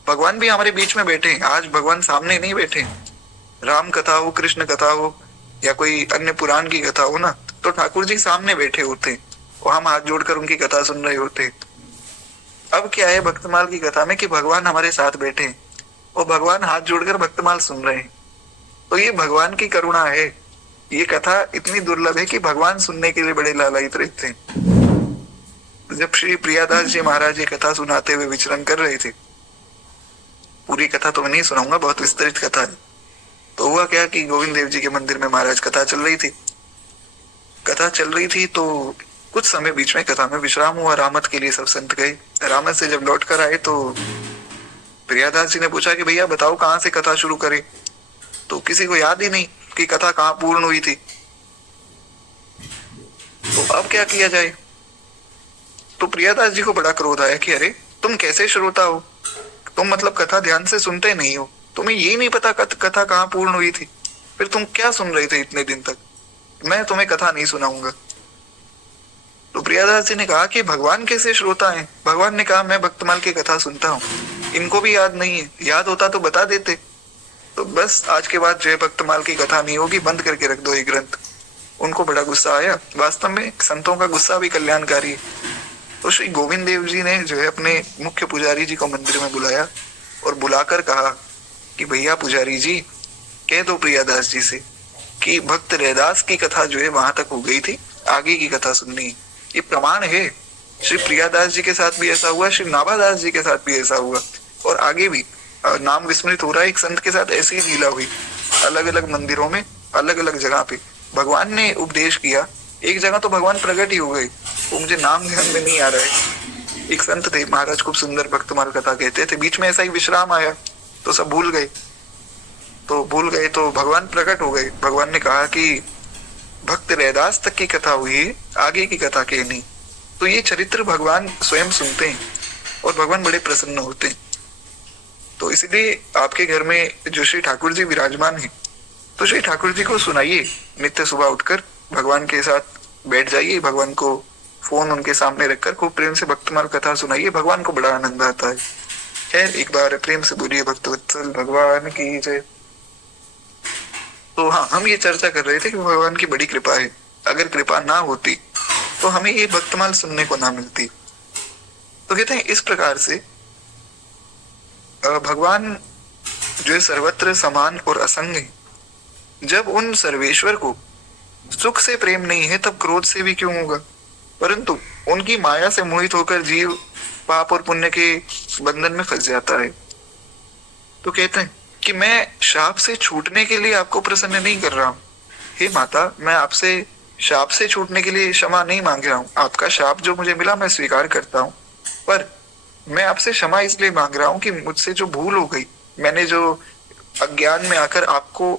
भगवान भी हमारे बीच में बैठे हैं। आज भगवान सामने नहीं बैठे। राम कथा हो, कृष्ण कथा हो या कोई अन्य पुराण की कथा हो ना, तो ठाकुर जी सामने बैठे होते हैं और हम हाथ जोड़कर उनकी कथा सुन रहे होते हैं। अब क्या है भक्तमाल की कथा में कि भगवान हमारे साथ बैठे हैं और भगवान हाथ जोड़कर भक्तमाल सुन रहे हैं। तो ये भगवान की करुणा है। ये कथा इतनी दुर्लभ है कि भगवान सुनने के लिए बड़े लालायित रहते हैं। जब श्री प्रियादास जी महाराज ये कथा सुनाते हुए विचरण कर रहे थे, पूरी कथा तो मैं नहीं सुनाऊंगा, बहुत विस्तृत कथा है। तो हुआ क्या कि गोविंद देव जी के मंदिर में महाराज कथा चल रही थी। कथा चल रही थी तो कुछ समय बीच में कथा में विश्राम हुआ। रामत के लिए सब संत गए। रामत से जब लौट कर आए तो प्रियादास जी ने पूछा कि भैया बताओ कहाँ से कथा शुरू करें। तो किसी को याद ही नहीं कि कथा कहाँ पूर्ण हुई थी। तो अब क्या किया जाए। तो प्रियादास जी को बड़ा क्रोध आया कि अरे तुम कैसे श्रोता हो, तुम मतलब कथा ध्यान से सुनते नहीं हो, तुम्हें ये नहीं पता कथा कहाँ पूर्ण हुई थी, फिर तुम क्या सुन रहे थे इतने दिन तक। मैं तुम्हें कथा नहीं सुनाऊंगा। तो प्रियादास जी ने कहा कि भगवान कैसे श्रोता है। भगवान ने कहा मैं भक्तमाल की कथा सुनता हूँ, इनको भी याद नहीं है, याद होता तो बता देते। तो बस आज के बाद जो है भक्तमाल की कथा नहीं होगी, बंद करके रख दो ये ग्रंथ। उनको बड़ा गुस्सा आया। वास्तव में संतों का गुस्सा भी कल्याणकारी है। तो श्री गोविंद देव जी ने जो है अपने मुख्य पुजारी जी को मंदिर में बुलाया और बुलाकर कहा कि भैया पुजारी जी, कह दो प्रियादास जी से कि भक्त रैदास की कथा जो है वहां तक हो गई थी, आगे की कथा सुननी। ये प्रमाण है। श्री प्रियादास जी के साथ भी ऐसा हुआ, श्री नाभादास जी के साथ भी ऐसा हुआ और आगे भी नाम विस्मृत हो रहा है। एक संत के साथ ऐसी ही लीला हुई। अलग अलग मंदिरों में अलग अलग जगह पे भगवान ने उपदेश किया। एक जगह तो भगवान प्रकट ही हो गए, वो मुझे नाम ध्यान में नहीं आ रहा है। एक संत थे महाराज, खूब सुंदर भक्तमाल कथा कहते थे। बीच में ऐसा ही विश्राम आया तो सब भूल गए। तो भगवान प्रकट हो गए। भगवान ने कहा कि भक्त रैदास तक की कथा हुई है, आगे की कथा कहनी। तो ये चरित्र भगवान स्वयं सुनते हैं और भगवान बड़े प्रसन्न होते हैं। तो इसलिए आपके घर में जो श्री ठाकुर जी विराजमान है, तो श्री ठाकुर जी को सुनाइए, नित्य सुबह उठकर भगवान के साथ बैठ जाइए, भगवान को फोन उनके सामने रखकर खूब प्रेम से भक्तमाल कथा सुनाइए, भगवान को बड़ा आनंद आता है। खैर एक बार प्रेम से बोलिए भक्तवत्सल भगवान की जय। तो हाँ, हम ये चर्चा कर रहे थे कि भगवान की बड़ी कृपा है, अगर कृपा ना होती तो हमें ये भक्तमाल सुनने को ना मिलती। तो कहते हैं इस प्रकार से भगवान जो है सर्वत्र समान और असंग है। जब उन सर्वेश्वर को सुख से प्रेम नहीं है तब क्रोध से भी क्यों होगा, परंतु उनकी माया से मोहित होकर जीव पाप और पुण्य के बंधन में फंस जाता है। तो कहते हैं कि मैं शाप से छूटने के लिए आपको प्रसन्न नहीं कर रहा हूँ, हे माता, मैं आपसे शाप से छूटने के लिए क्षमा नहीं मांग रहा हूँ। आपका शाप जो मुझे मिला मैं स्वीकार करता हूँ, पर मैं आपसे क्षमा इसलिए मांग रहा हूँ कि मुझसे जो भूल हो गई, मैंने जो अज्ञान में आकर आपको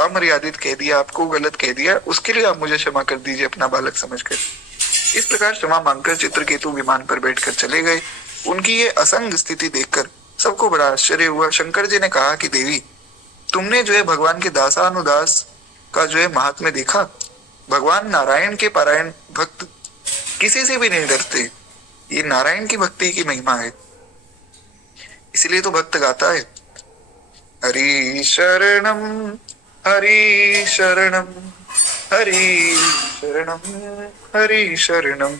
अमर्यादित कह दिया, आपको गलत कह दिया, उसके लिए आप मुझे क्षमा कर दीजिए अपना बालक समझकर। इस प्रकार क्षमा मांगकर चित्रकेतु विमान पर बैठकर चले गए। उनकी ये असंग स्थिति देखकर सबको बड़ा आश्चर्य हुआ। शंकर जी ने कहा कि देवी, तुमने जो है भगवान के दासानुदास का जो है महात्म्य देखा। भगवान नारायण के पारायण भक्त किसी से भी नहीं डरते, ये नारायण की भक्ति की महिमा है। इसलिए तो भक्त गाता है, हरि शरणम हरि शरणम हरि शरणम हरि शरणम,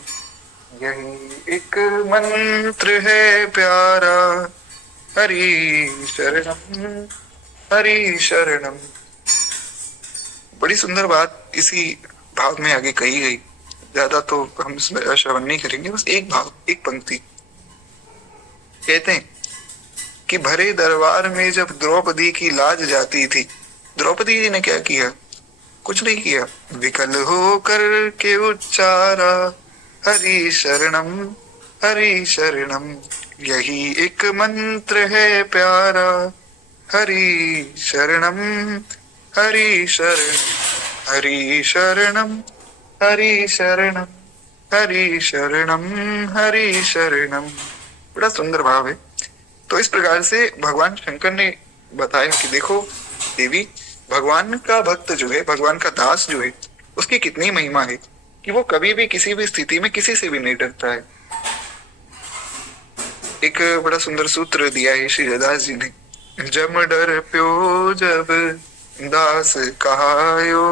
यही एक मंत्र है प्यारा, हरि शरणम हरि शरणम। बड़ी सुंदर बात इसी भाव में आगे कही गई, ज्यादा तो हम इसमें श्रवण नहीं करेंगे, बस एक भाव, एक पंक्ति। कहते हैं कि भरे दरबार में जब द्रौपदी की लाज जाती थी, द्रौपदी जी ने क्या किया, कुछ नहीं किया, विकल होकर के उच्चारा, हरि शरणम हरि शरणम, यही एक मंत्र है प्यारा, हरि शरणम हरि शरणम हरि शरणम हरि शरणम हरि शरणम हरि शरणम। बड़ा सुंदर भाव है। तो इस प्रकार से भगवान शंकर ने बताया कि देखो देवी, भगवान का भक्त जो है, भगवान का दास जो है, उसकी कितनी महिमा है कि वो कभी भी किसी भी स्थिति में किसी से भी नहीं डरता है। एक बड़ा सुंदर सूत्र दिया है श्री रविदास जी ने, जम डर प्यो जब दास कहायो,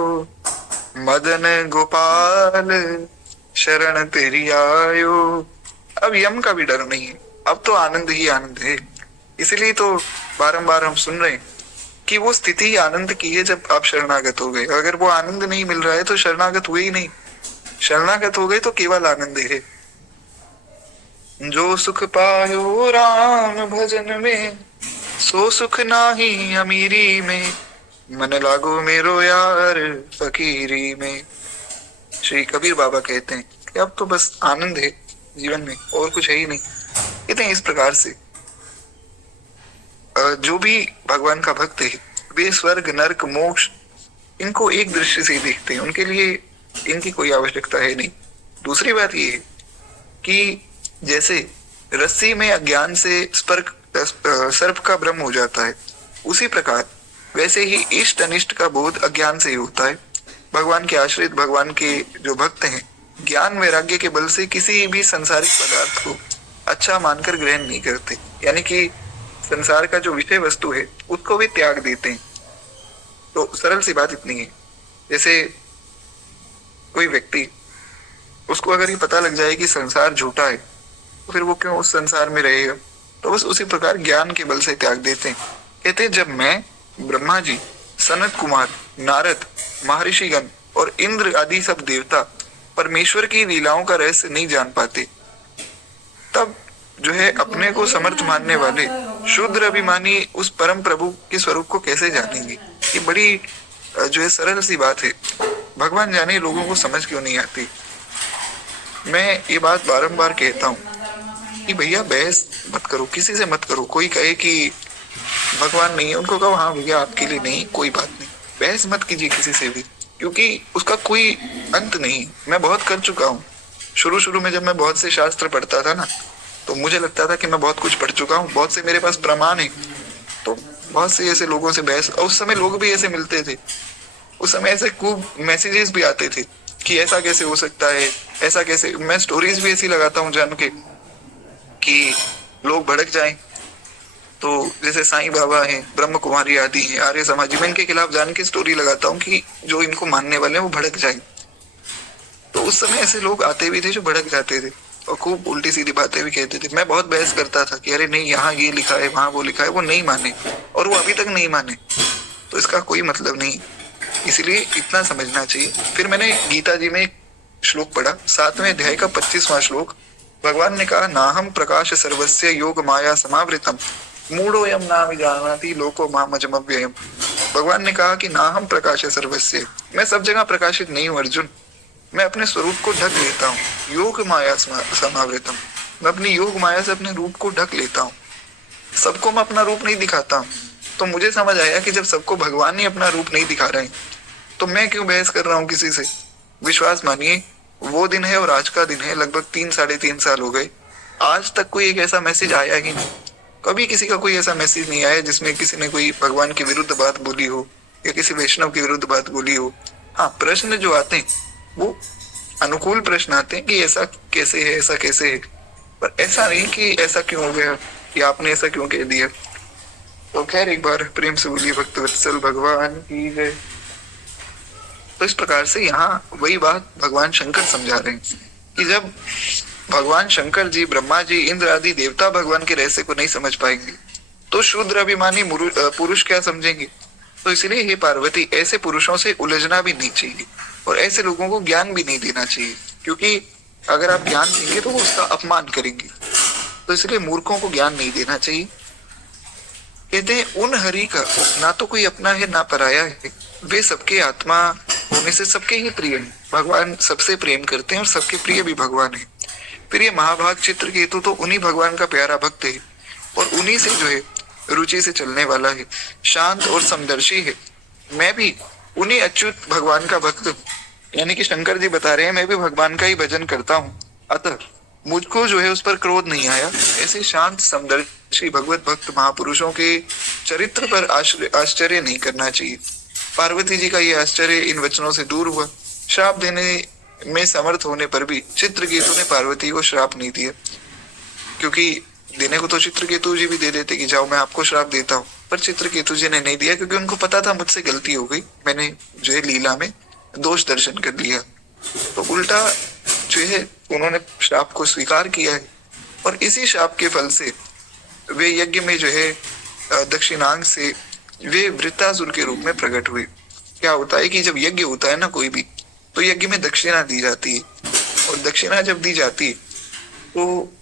मदन गोपाल शरण तेरी आयो। अब यम का भी डर नहीं है, अब तो आनंद ही आनंद है। इसलिए तो बारंबार हम सुन रहे हैं कि वो स्थिति आनंद की है जब आप शरणागत हो गए। अगर वो आनंद नहीं मिल रहा है तो शरणागत हुए ही नहीं, शरणागत हो गए तो केवल आनंद है। जो सुख पायो राम भजन में, सो सुख नाही अमीरी में, मन लागो मेरो यार फकीरी में। श्री कबीर बाबा कहते हैं कि अब तो बस आनंद है जीवन में, और कुछ है ही नहीं। कहते हैं इस प्रकार से जो भी भगवान का भक्त है, वे स्वर्ग नरक मोक्ष इनको एक दृष्टि से ही देखते हैं, उनके लिए इनकी कोई आवश्यकता है नहीं। दूसरी बात ये है कि जैसे रस्सी में अज्ञान से सर्प का भ्रम हो जाता है, उसी प्रकार वैसे ही इष्ट अनिष्ट का बोध अज्ञान से ही होता है। भगवान के आश्रित, भगवान के जो भक्त हैं, ज्ञान वैराग्य के बल से किसी भी संसारिक पदार्थ को अच्छा मानकर ग्रहण नहीं करते, यानी कि संसार का जो विषय वस्तु है उसको भी त्याग देते हैं। तो सरल सी बात इतनी है, जैसे कोई व्यक्ति, उसको अगर ये पता लग जाए कि संसार झूठा है तो फिर वो क्यों उस संसार में रहेगा। तो बस उसी प्रकार ज्ञान के बल से त्याग देते हैं। कहते हैं जब मैं, ब्रह्मा जी, सनत कुमार, नारद, महर्षिगण और इंद्र आदि सब देवता परमेश्वर की लीलाओं का रहस्य नहीं जान पाते, तब जो है अपने को समर्थ मानने वाले शूद्र अभिमानी उस परम प्रभु के स्वरूप को कैसे जानेंगे। ये बड़ी जो है सरल सी बात है, भगवान जाने लोगों को समझ क्यों नहीं आती। मैं ये बात बारंबार कहता हूँ कि भैया बहस मत करो, किसी से मत करो। कोई कहे कि भगवान नहीं है, उनको कहो हाँ भैया आपके लिए नहीं, कोई बात नहीं। बहस मत कीजिए किसी से भी, क्योंकि उसका कोई अंत नहीं। मैं बहुत कर चुका हूँ। शुरू शुरू में जब मैं बहुत से शास्त्र पढ़ता था ना, तो मुझे लगता था कि मैं बहुत कुछ पढ़ चुका हूँ, बहुत से मेरे पास प्रमाण है। तो बहुत से ऐसे लोगों से बहस, और उस समय लोग भी ऐसे मिलते थे, उस समय ऐसे खूब मैसेजेस भी आते थे कि ऐसा कैसे हो सकता है, ऐसा कैसे। मैं स्टोरीज भी ऐसी लगाता हूँ जान के कि लोग भड़क जाएं। तो जैसे साईं बाबा हैं, ब्रह्म कुमारी आदि हैं, आर्य समाजी, मैं इनके खिलाफ जान के स्टोरी लगाता हूँ कि जो इनको मानने वाले हैं वो भड़क जाएं। तो उस समय ऐसे लोग आते भी थे जो भड़क जाते थे और खूब उल्टी सीधी बातें भी कहते थे। मैं बहुत बहस करता था कि अरे नहीं, यहाँ ये लिखा है, वहां वो लिखा है। वो नहीं माने, और वो अभी तक नहीं माने, तो इसका कोई मतलब नहीं। इसलिए इतना समझना चाहिए। फिर मैंने गीता जी में एक श्लोक पढ़ा, 7वें अध्याय का 25वां श्लोक। भगवान ने कहा, नाहम प्रकाश सर्वस्य योग माया समावृतम मूढ़ोयम न विजानाति लोको मामजमव्ययम्। भगवान ने कहा कि नाहम प्रकाश सर्वस्य, मैं सब जगह प्रकाशित नहीं हूँ अर्जुन, मैं अपने स्वरूप को ढक लेता हूँ। योग माया समावृतम, मैं अपनी योग माया से अपने रूप को ढक लेता हूँ, सबको मैं अपना रूप नहीं दिखाता हूँ। तो मुझे समझ आया कि जब सबको भगवान ही अपना रूप नहीं दिखा रहे हैं, तो मैं क्यों बहस कर रहा हूँ किसी से। विश्वास मानिए, वो दिन है और आज का दिन है, लगभग 3-3.5 साल हो गए, आज तक कोई एक ऐसा मैसेज आया ही नहीं। कभी किसी का कोई ऐसा मैसेज नहीं आया जिसमें किसी ने कोई भगवान के विरुद्ध बात बोली हो या किसी वैष्णव के विरुद्ध बात बोली हो। हाँ, प्रश्न जो आते हैं वो अनुकूल प्रश्न आते हैं कि ऐसा कैसे है, ऐसा कैसे है, पर ऐसा नहीं कि ऐसा क्यों हो गया या आपने ऐसा क्यों कह दिया। तो खैर, एक बार प्रेम से बोलिए भक्त वत्सल भगवान की जय। तो इस प्रकार से यहाँ वही बात भगवान शंकर समझा रहे हैं कि जब भगवान शंकर जी, ब्रह्मा जी, इंद्र आदि देवता भगवान के रहस्य को नहीं समझ पाएंगे, तो शूद्र अभिमानी पुरुष क्या समझेंगे। तो इसलिए हे पार्वती, ऐसे पुरुषों से उलझना भी नहीं चाहिए और ऐसे लोगों को ज्ञान भी नहीं देना चाहिए, क्योंकि अगर आप ज्ञान देंगे तो वो उसका अपमान करेंगे। तो इसलिए मूर्खों को ज्ञान नहीं देना चाहिए। कहते हैं, उन हरि का ना तो कोई अपना है ना पराया है, वे सबके आत्मा होने से सबके ही प्रिय है। भगवान सबसे प्रेम करते हैं और सबके प्रिय भी भगवान है। फिर ये महाभाग चित्रकेतु तो उन्हीं भगवान का प्यारा भक्त है और उन्हीं से जो है रुचि से चलने वाला है, शांत और समदर्शी है। मैं भी उन्हीं अच्युत भगवान का भक्त हूँ, यानी कि शंकर जी बता रहे हैं मैं भी भगवान का ही भजन करता हूँ, अतः मुझको जो है उस पर क्रोध नहीं आया। ऐसे शांत समदर्शी भगवत भक्त महापुरुषों के चरित्र पर आश्चर्य नहीं करना चाहिए। पार्वती जी का ये आश्चर्य इन वचनों से दूर हुआ। श्राप देने में समर्थ होने पर भी चित्रकेतु ने पार्वती को श्राप नहीं दिया, क्योंकि देने को तो चित्रकेतु जी भी दे देते कि जाओ मैं आपको श्राप देता हूँ, पर चित्रकेतु जी ने नहीं दिया, क्योंकि उनको पता था मुझसे गलती हो गई, मैंने जो है लीला में दोष दर्शन कर लिया। तो उल्टा जो है उन्होंने श्राप को स्वीकार किया है और इसी श्राप के फल से वे यज्ञ में जो है दक्षिणांग से वे वृत्तासुर के रूप में प्रकट हुए। क्या होता है कि जब यज्ञ होता है ना कोई भी, तो यज्ञ में दक्षिणा दी जाती है, और दक्षिणा जब दी जाती है तो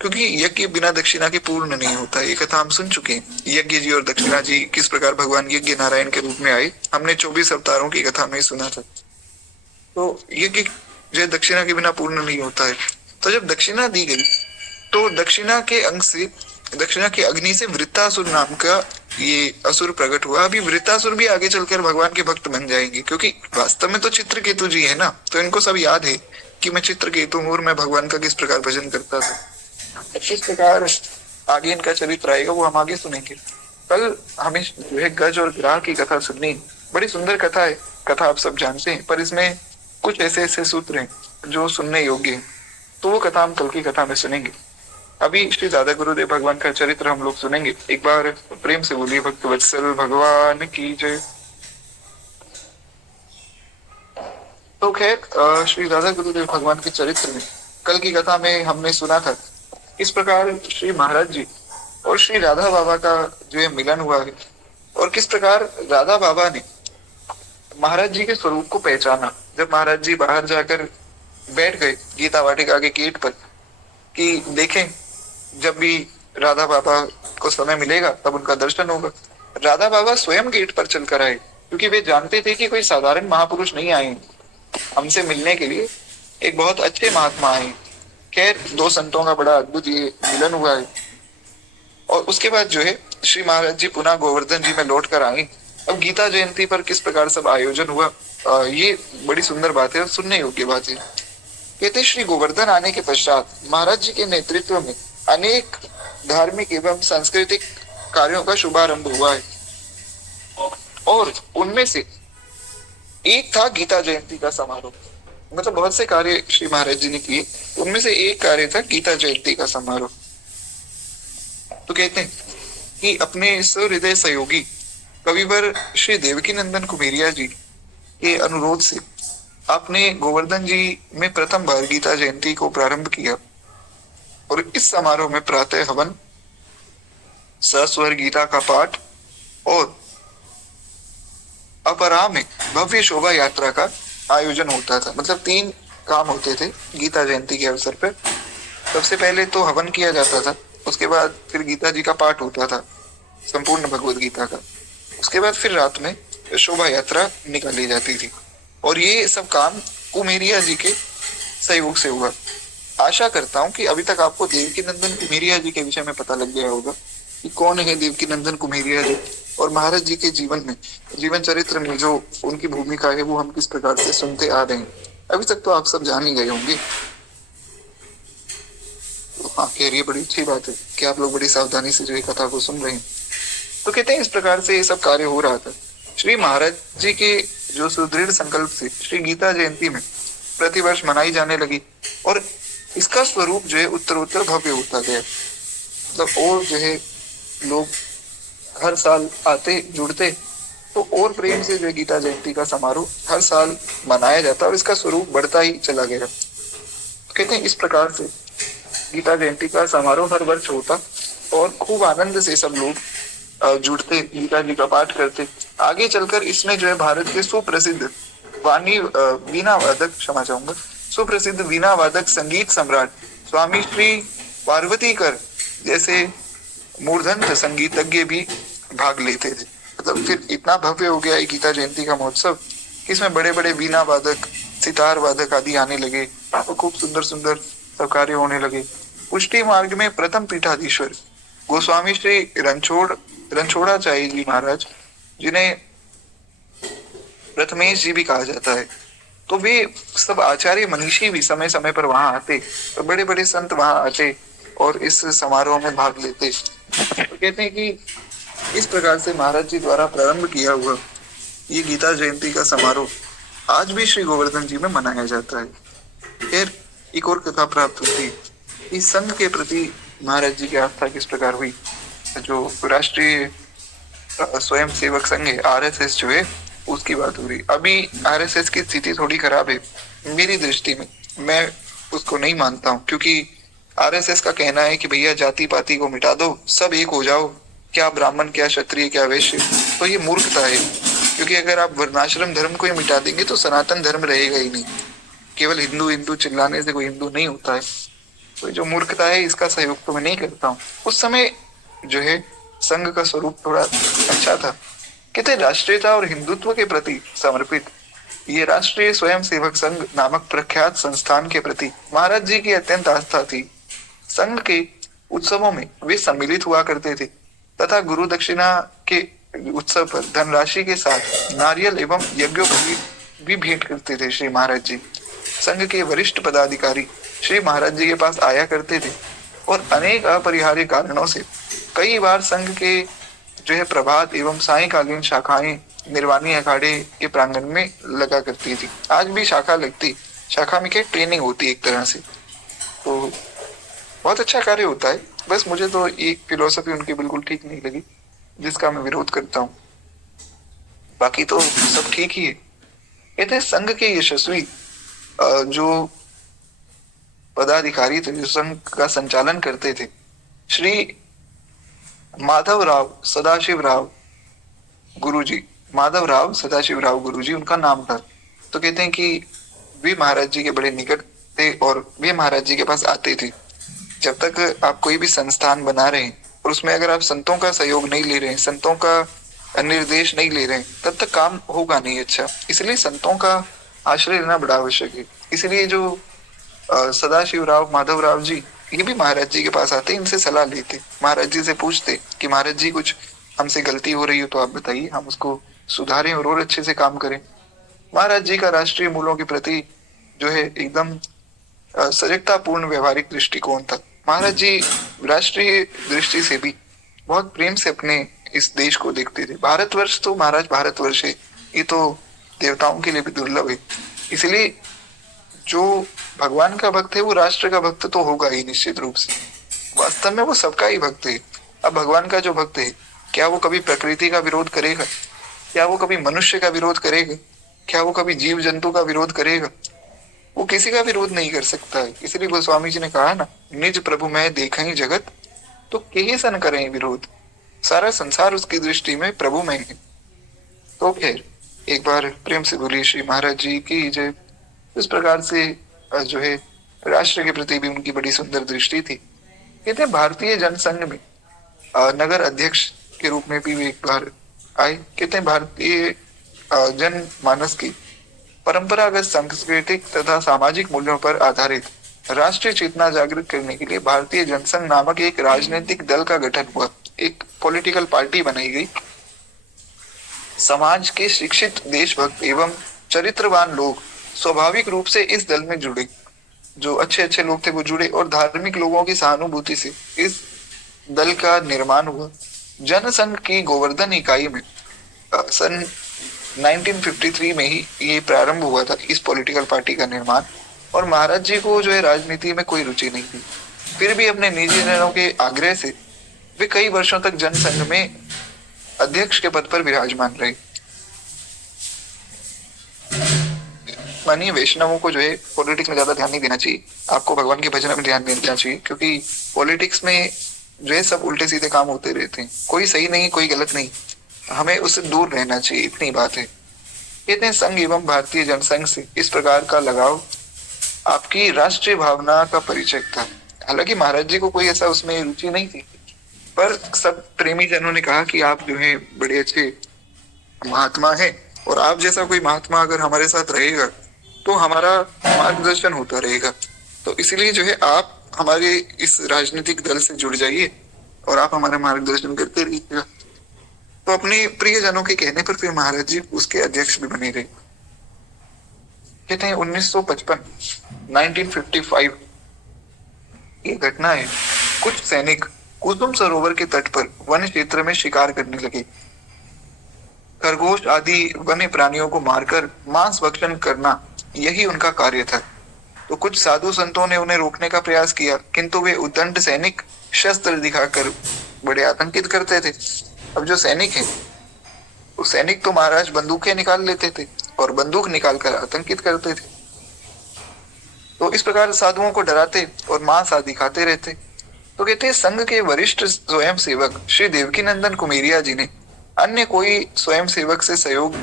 क्योंकि यज्ञ बिना दक्षिणा के पूर्ण नहीं होता, ये कथा हम सुन चुके हैं। यज्ञ जी और दक्षिणा जी किस प्रकार भगवान यज्ञ नारायण के रूप में आए, हमने 24 अवतारों की कथा में सुना था। तो यज्ञ जो दक्षिणा के बिना पूर्ण नहीं होता है। तो जब दक्षिणा दी गई तो दक्षिणा के अंग से, दक्षिणा के अग्नि से वृत्तासुर नाम का ये असुर प्रकट हुआ। अभी वृत्तासुर भी आगे चलकर भगवान के भक्त बन जाएंगे, क्योंकि वास्तव में तो चित्रकेतु जी है ना, तो इनको सब याद है कि मैं चित्रकेतु हूँ और मैं भगवान का किस प्रकार भजन करता था। किस प्रकार आगे इनका चरित्र आएगा वो हम आगे सुनेंगे। कल हमें जो है गज और ग्राह की कथा सुननी, बड़ी सुंदर कथा है, कथा आप सब जानते हैं, पर इसमें कुछ ऐसे ऐसे सूत्र हैं जो सुनने योग्य हैं, तो वो कथा हम कल की कथा में सुनेंगे। अभी श्री दादा गुरुदेव भगवान का चरित्र हम लोग सुनेंगे। एक बार प्रेम से बोलिए भक्त वत्सल भगवान की जय। तो खैर, श्री दादा गुरुदेव भगवान के चरित्र में कल की कथा में हमने सुना था इस प्रकार श्री महाराज जी और श्री राधा बाबा का जो है मिलन हुआ है, और किस प्रकार राधा बाबा ने महाराज जी के स्वरूप को पहचाना। जब महाराज जी बाहर जाकर बैठ गए गीता वाटिका के गेट पर कि देखें जब भी राधा बाबा को समय मिलेगा तब उनका दर्शन होगा। राधा बाबा स्वयं गेट पर चलकर आए, क्योंकि वे जानते थे कि कोई साधारण महापुरुष नहीं आए हमसे मिलने के लिए, एक बहुत अच्छे महात्मा आए। खैर, दो संतों का बड़ा अद्भुत ये मिलन हुआ है। और उसके बाद जो है श्री महाराज जी पुनः गोवर्धन जी में लौट कर आए। अब गीता जयंती पर किस प्रकार सब आयोजन हुआ, ये बड़ी सुंदर बात है और सुनने योग्य बात है। कहते श्री गोवर्धन आने के पश्चात महाराज जी के नेतृत्व में अनेक धार्मिक एवं सांस्कृतिक कार्यों का शुभारंभ हुआ है और उनमें से एक था गीता जयंती का समारोह। मतलब बहुत से कार्य श्री महाराज जी ने किए, उनमें से एक कार्य था गीता जयंती का समारोह। तो कहते हैं कि अपने सहृदय सहयोगी कविवर श्री देवकी नंदन कुमेरिया जी के अनुरोध से आपने गोवर्धन जी में प्रथम बार गीता जयंती को प्रारंभ किया और इस समारोह में प्रातः हवन, सस्वर गीता का पाठ और अपराह में भव्य शोभा यात्रा का आयोजन होता था। मतलब 3 काम होते थे गीता जयंती के अवसर पर। सबसे पहले तो हवन किया जाता था, उसके बाद फिर गीता जी का पाठ होता था, संपूर्ण भगवत गीता का। उसके बाद फिर रात में शोभा यात्रा निकाली जाती थी और ये सब काम कुमेरिया जी के सहयोग से हुआ। आशा करता हूँ कि अभी तक आपको देवकी नंदन कुमेरिया जी के विषय में पता लग गया होगा कि कौन है देवकी नंदन कुमेरिया जी और महाराज जी के जीवन में, जीवन चरित्र में जो उनकी भूमिका है वो हम किस प्रकार से सुनते आ रहे हैं। अभी तक तो आप सब जान ही गए होंगे। तो हाँ, कह रही है, बड़ी अच्छी बात है कि आप लोग बड़ी सावधानी से जो ये कथा को सुन रहे हैं। तो कहते हैं इस प्रकार से ये सब कार्य हो रहा था। श्री महाराज जी के जो सुदृढ़ संकल्प से श्री गीता जयंती में प्रतिवर्ष मनाई जाने लगी और इसका स्वरूप जो है उत्तरोत्तर भव्य होता गया। मतलब और जो है लोग हर साल आते जुड़ते तो और प्रेम से जो गीता जयंती का समारोह हर साल मनाया जाता और इसका स्वरूप बढ़ता ही चला गया। तो कहते हैं इस प्रकार से गीता जयंती का समारोह हर वर्ष होता और खूब आनंद से सब लोग जुड़ते, गीता जी का पाठ करते। आगे चलकर इसमें जो है भारत के सुप्रसिद्ध वीणा वादक, क्षमा चाहूंगा, सुप्रसिद्ध वीणा वादक संगीत सम्राट स्वामी श्री पार्वतीकर जैसे मूर्धन्य संगीतज्ञ भी भाग लेते थे। मतलब फिर इतना भव्य हो गया गीता जयंती का महोत्सव कि इसमें बड़े बड़े वीणा वादक, सितार वादक आदि आने लगे और खूब सुंदर सुंदर सब कार्य होने लगे। पुष्टि मार्ग में प्रथम पीठाधीश्वर गोस्वामी श्री रणछोड़ाचार्य जी महाराज, जिन्हें प्रथमेश जी भी कहा जाता है, तो वे सब आचार्य मनीषी भी समय समय पर वहां आते, तो बड़े बड़े संत वहां आते और इस समारोह में भाग लेते। तो कहते हैं कि इस प्रकार से महाराज जी द्वारा प्रारंभ किया हुआ ये गीता जयंती का समारोह आज भी श्री गोवर्धन जी में मनाया जाता है। फिर एक और कथा प्राप्त होती है कि संघ के प्रति महाराज जी की आस्था किस प्रकार हुई। जो राष्ट्रीय स्वयं सेवक संघ है, आरएसएस जो है, उसकी बात हो रही। अभी आरएसएस की स्थिति थोड़ी खराब है मेरी दृष्टि में, मैं उसको नहीं मानता हूँ, क्योंकि आरएसएस का कहना है कि भैया जाति पाति को मिटा दो, सब एक हो जाओ, क्या ब्राह्मण क्या क्षत्रिय क्या वैश्य। तो ये मूर्खता है, क्योंकि अगर आप वर्णाश्रम धर्म को ही मिटा देंगे तो सनातन धर्म रहेगा ही नहीं। केवल हिंदू हिंदू चिल्लाने से कोई हिंदू नहीं होता है। तो जो मूर्खता है इसका सहयोग तो मैं नहीं करता हूँ। उस समय जो है संघ का स्वरूप थोड़ा अच्छा था। कहते राष्ट्रीयता और हिंदुत्व के प्रति समर्पित ये राष्ट्रीय स्वयं सेवक संघ नामक प्रख्यात संस्थान के प्रति महाराज जी की अत्यंत आस्था थी। संघ के उत्सवों में वे सम्मिलित हुआ करते थे तथा गुरु दक्षिणा के उत्सव पर धनराशि के साथ नारियल एवं यज्ञों भी भेंट करते थे श्री महाराज जी। संघ के वरिष्ठ पदाधिकारी श्री महाराज जी के पास आया करते थे और अनेक अपरिहार्य कारणों से कई बार संघ के जो है प्रभात एवं सायकालीन शाखाएं निर्वाणी अखाड़े के प्रांगण में लगा करती थी। आज भी शाखा लगती, शाखा में क्या ट्रेनिंग होती है एक तरह से, तो बहुत अच्छा कार्य होता है। बस मुझे तो एक फिलोसफी उनकी बिल्कुल ठीक नहीं लगी, जिसका मैं विरोध करता हूँ। बाकी तो सब ठीक ही है। कहते हैं संघ के यशस्वी जो पदाधिकारी थे, जो संघ का संचालन करते थे, श्री माधवराव सदाशिवराव गुरुजी, माधवराव सदाशिवराव गुरुजी उनका नाम था। तो कहते हैं कि वे महाराज जी के बड़े निकट थे और वे महाराज जी के पास आते थे। जब तक आप कोई भी संस्थान बना रहे हैं और उसमें अगर आप संतों का सहयोग नहीं ले रहे हैं, संतों का निर्देश नहीं ले रहे हैं, तब तक काम होगा नहीं अच्छा। इसलिए संतों का आश्रय लेना बड़ा आवश्यक है। इसलिए जो सदाशिवराव माधवराव जी, ये भी महाराज जी के पास आते, इनसे सलाह लेते, महाराज जी से पूछते कि महाराज जी कुछ हमसे गलती हो रही हो तो आप बताइए, हम उसको सुधारें और अच्छे से काम करें। महाराज जी का राष्ट्रीय मूल्यों के प्रति जो है एकदम सजगता पूर्ण व्यवहारिक दृष्टिकोण था। महाराज जी राष्ट्रीय दृष्टि से भी बहुत प्रेम से अपने इस देश को देखते थे। भारतवर्ष तो महाराज भारतवर्ष है, ये तो देवताओं के लिए भी दुर्लभ है। इसलिए जो भगवान का भक्त है वो राष्ट्र का भक्त तो होगा ही निश्चित रूप से। वास्तव में वो सबका ही भक्त है। अब भगवान का जो भक्त है, क्या वो कभी प्रकृति का विरोध करेगा? क्या वो कभी मनुष्य का विरोध करेगा? क्या वो कभी जीव जंतु का विरोध करेगा? वो किसी का विरोध नहीं कर सकता है। इसलिए गोस्वामी जी ने कहा ना, निज प्रभु मैं देखा ही जगत तो के सन करें विरोध। सारा संसार उसकी दृष्टि में प्रभु में है। तो फिर एक बार प्रेम से बोलिए श्री महाराज जी की जय। इस प्रकार से जो है राष्ट्र के प्रति भी उनकी बड़ी सुंदर दृष्टि थी। कहते हैं भारतीय जनसंघ में नगर अध्यक्ष के रूप में भी वे एक बार आए। कहते हैं भारतीय जन मानस की परंपरागत सांस्कृतिक तथा सामाजिक मूल्यों पर आधारित राष्ट्रीय चेतना जागृत करने के लिए भारतीय जनसंघ नामक एक राजनीतिक दल का गठन हुआ। एक पॉलिटिकल पार्टी बनाई गई। समाज के शिक्षित देशभक्त एवं चरित्रवान लोग स्वाभाविक रूप से इस दल में जुड़े। जो अच्छे अच्छे लोग थे वो जुड़े और धार्मिक लोगों की सहानुभूति से इस दल का निर्माण हुआ। जनसंघ की गोवर्धन इकाई में सन 1953 में ही ये प्रारंभ हुआ था इस पॉलिटिकल पार्टी का निर्माण। और महाराज जी को जो है राजनीति में कोई रुचि नहीं थी, फिर भी अपने निजी जनों के आग्रह से वे कई वर्षों तक जनसंघ में अध्यक्ष के पद पर विराजमान रहे। मानिए वैष्णवों को जो है पॉलिटिक्स में ज्यादा ध्यान नहीं देना चाहिए, आपको भगवान के भजन में ध्यान देना चाहिए, क्योंकि पॉलिटिक्स में जो है सब उल्टे सीधे काम होते रहते हैं। कोई सही नहीं, कोई गलत नहीं, हमें उससे दूर रहना चाहिए, इतनी बात है। कहते हैं संघ एवं भारतीय जनसंघ से इस प्रकार का लगाव आपकी राष्ट्रीय भावना का परिचय था। हालांकि महाराज जी को कोई ऐसा उसमें रुचि नहीं थी, पर सब प्रेमी जनों ने कहा कि आप जो है बड़े अच्छे महात्मा है और आप जैसा कोई महात्मा अगर हमारे साथ रहेगा तो हमारा मार्गदर्शन होता रहेगा। तो इसलिए जो है आप हमारे इस राजनीतिक दल से जुड़ जाइए और आप हमारा मार्गदर्शन करते रहिएगा। तो अपने प्रिय जनों के कहने पर फिर महाराज जी उसके अध्यक्ष भी बने रहे। कहते हैं 1955 1955 ये घटना है। कुछ सैनिक कुसुम सरोवर के तट पर वन क्षेत्र में शिकार करने लगे। खरगोश आदि वन्य प्राणियों को मारकर मांस भक्षण करना यही उनका कार्य था। तो कुछ साधु संतों ने उन्हें रोकने का प्रयास किया, किंतु वे उद्दंड सैनिक शस्त्र दिखाकर बड़े आतंकित करते थे। अब जो सैनिक है वो सैनिक तो महाराज बंदूकें निकाल लेते थे और बंदूक निकालकर आतंकित करते थे। तो इस प्रकार साधुओं को डराते और मांस आदि खाते रहते। तो कहते हैं संघ के वरिष्ठ स्वयं सेवक श्री देवकीनंदन कुमेरिया जी ने अन्य कोई स्वयं सेवक से सहयोग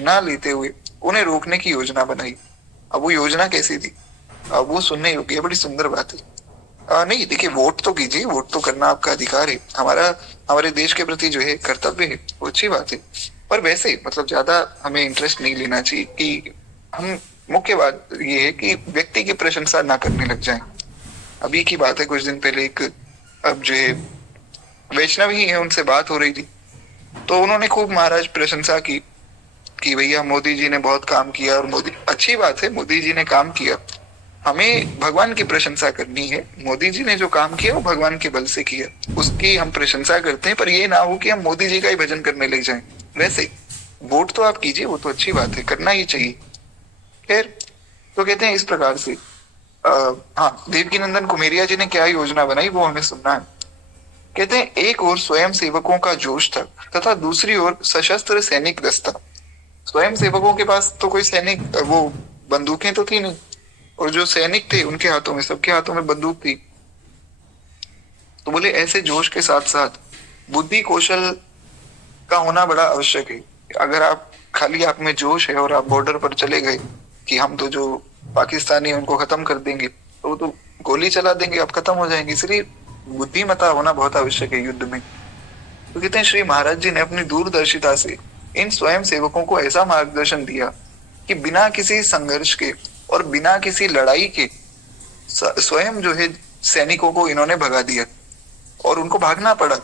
न लेते हुए उन्हें रोकने की योजना बनाई। अब वो योजना कैसी थी, अब वो सुनने योग्य है, बड़ी सुंदर बात है। नहीं देखिए, वोट तो कीजिए, वोट तो करना आपका अधिकार है, हमारा हमारे देश के प्रति जो है कर्तव्य है, वो अच्छी बात है। पर वैसे मतलब ज्यादा हमें इंटरेस्ट नहीं लेना चाहिए कि हम, मुख्य बात ये है कि व्यक्ति की प्रशंसा ना करने लग जाएं। अभी की बात है, कुछ दिन पहले एक अब जो है वैष्णव ही है, उनसे बात हो रही थी, तो उन्होंने खूब महाराज प्रशंसा की कि भैया मोदी जी ने बहुत काम किया। और मोदी, अच्छी बात है, मोदी जी ने काम किया, हमें भगवान की प्रशंसा करनी है। मोदी जी ने जो काम किया वो भगवान के बल से किया, उसकी हम प्रशंसा करते हैं, पर ये ना हो कि हम मोदी जी का ही भजन करने लग जाएं। वैसे वोट तो आप कीजिए, वो तो अच्छी बात है, करना ही चाहिए। खैर, तो कहते हैं इस प्रकार से हाँ, देवकीनंदन कुमेरिया जी ने क्या योजना बनाई वो हमें सुनना है। कहते हैं एक ओर स्वयं सेवकों का जोश था तथा दूसरी ओर सशस्त्र सैनिक दस्ता। स्वयं सेवकों के पास तो कोई सैनिक वो बंदूकें तो थी नहीं, और जो सैनिक थे उनके हाथों में, सबके हाथों में बंदूक थी। तो बोले ऐसे जोश के साथ साथ बुद्धि कौशल का होना बड़ा आवश्यक है। अगर आप खाली आप में जोश है और आप बॉर्डर पर चले गए कि हम तो जो पाकिस्तानी उनको खत्म कर देंगे, तो वो तो गोली चला देंगे, आप खत्म हो जाएंगे। इसलिए बुद्धिमत्ता होना बहुत आवश्यक है युद्ध में। तो कहते हैं श्री महाराज जी ने अपनी दूरदर्शिता से इन स्वयं सेवकों को ऐसा मार्गदर्शन दिया कि बिना किसी संघर्ष के और बिना किसी लड़ाई के स्वयं जो है सैनिकों को इन्होंने भगा दिया और उनको भागना पड़ा।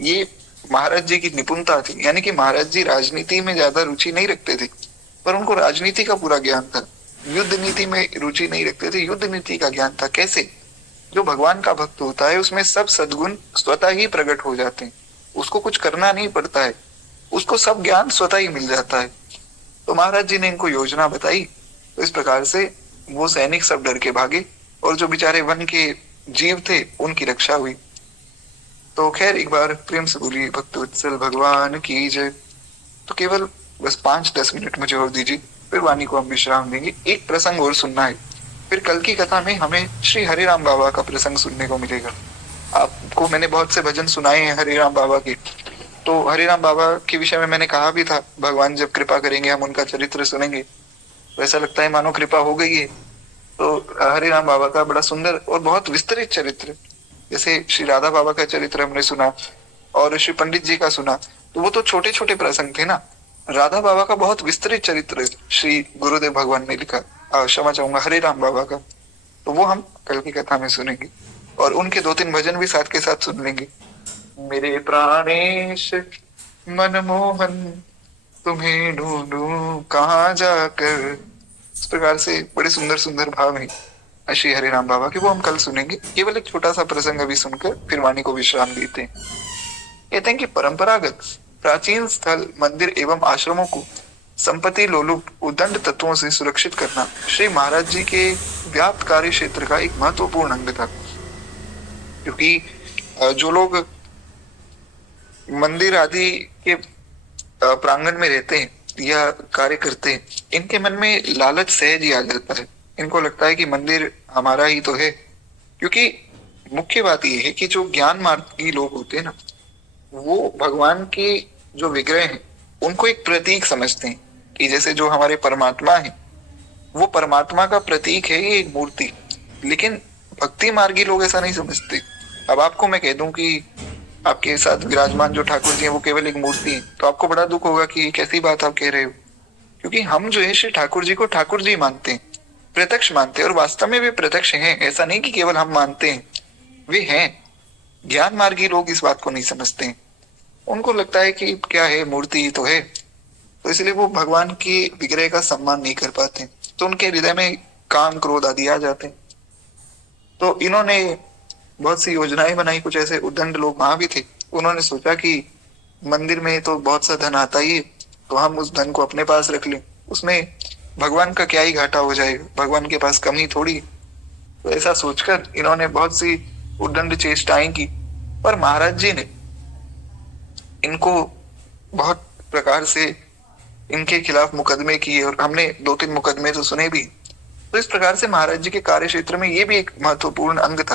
ये महाराज जी की निपुणता थी। यानी कि महाराज जी राजनीति में ज्यादा रुचि नहीं रखते थे, पर उनको राजनीति का पूरा ज्ञान था। युद्ध नीति में रुचि नहीं रखते थे, युद्ध नीति का ज्ञान था। कैसे जो भगवान का भक्त होता है उसमें सब सद्गुण स्वतः ही प्रकट हो जाते हैं, उसको कुछ करना नहीं पड़ता है, उसको सब ज्ञान स्वतः ही मिल जाता है। तो महाराज जी ने इनको योजना बताई, तो इस प्रकार से वो सैनिक सब डर के भागे और जो बेचारे वन के जीव थे उनकी रक्षा हुई। तो खैर एक बार प्रेम से बोलिए भक्त वत्सल भगवान की जय। तो केवल बस 5-10 मिनट मुझे और दीजिए, फिर वाणी को हम विश्राम देंगे। एक प्रसंग और सुनना है, फिर कल की कथा में हमें श्री हरिराम बाबा का प्रसंग सुनने को मिलेगा। आपको मैंने बहुत से भजन सुनाए हैं हरिराम बाबा के, तो हरिराम बाबा के विषय में मैंने कहा भी था, भगवान जब कृपा करेंगे हम उनका चरित्र सुनेंगे। तो ऐसा लगता है मानो कृपा हो गई है। तो हरिराम बाबा का बड़ा सुंदर और बहुत विस्तृत चरित्र, जैसे श्री राधा बाबा का चरित्र हमने सुना और श्री पंडित जी का सुना, तो वो तो छोटे छोटे प्रसंग थे ना। राधा बाबा का बहुत विस्तृत चरित्र श्री गुरुदेव भगवान ने लिखा, क्षमा चाहूंगा हरिराम बाबा का, तो वो हम कल की कथा में सुनेंगे और उनके 2-3 भजन भी साथ के साथ सुन लेंगे। मेरे प्राणेश मनमोहन तुम्हें ढूंढूं कहाँ जाकर, इस प्रकार से बड़े सुंदर सुंदर भाव हैं श्री हरिराम बाबा के, वो हम कल सुनेंगे। केवल एक छोटा सा प्रसंग अभी सुनकर फिर वाणी को विश्राम देते हैं। कहते हैं कि परंपरागत प्राचीन स्थल मंदिर एवं आश्रमों को संपत्ति लोलुप उद्दंड तत्वों से सुरक्षित करना श्री महाराज जी के व्याप्त कार्य क्षेत्र का एक महत्वपूर्ण अंग था। क्योंकि जो लोग मंदिर आदि के प्रांगण में रहते हैं या कार्य करते हैं, इनके मन में लालच सहज ही आ जाता है। इनको लगता है कि मंदिर हमारा ही तो है। क्योंकि मुख्य बात यह है कि जो ज्ञान मार्गी लोग होते हैं ना, वो भगवान के जो विग्रह हैं उनको एक प्रतीक समझते हैं, कि जैसे जो हमारे परमात्मा है वो परमात्मा का प्रतीक है, ये एक मूर्ति। लेकिन भक्ति मार्गी लोग ऐसा नहीं समझते। अब आपको मैं कह दूं कि आपके साथ विराजमान जो ठाकुर जी हैं वो केवल एक मूर्ति है, तो आपको बड़ा दुख होगा कि कैसी बात आप कह रहे हो। क्योंकि हम जो है श्री ठाकुर जी को ठाकुर जी मानते हैं, प्रत्यक्ष मानते हैं, और वास्तव में वे प्रत्यक्ष हैं। ऐसा नहीं कि केवल हम मानते हैं, वे हैं। ज्ञान मार्गी लोग इस बात को नहीं समझते हैं। उनको लगता है कि क्या है, मूर्ति ही तो है, तो इसलिए वो भगवान के विग्रह का सम्मान नहीं कर पाते, तो उनके हृदय में काम क्रोध आदि आ जाते हैं। तो इन्होंने बहुत सी योजनाएं बनाई। कुछ ऐसे उद्दंड लोग वहां भी थे, उन्होंने सोचा कि मंदिर में तो बहुत सा धन आता ही है, तो हम उस धन को अपने पास रख लें, उसमें भगवान का क्या ही घाटा हो जाएगा, भगवान के पास कमी थोड़ी। तो ऐसा सोचकर इन्होंने बहुत सी उद्दंड चेष्टाएं की, पर महाराज जी ने इनको बहुत प्रकार से इनके खिलाफ मुकदमे किए, और हमने 2-3 मुकदमे तो सुने भी। तो इस प्रकार से महाराज जी के कार्य क्षेत्र में ये भी एक महत्वपूर्ण अंग था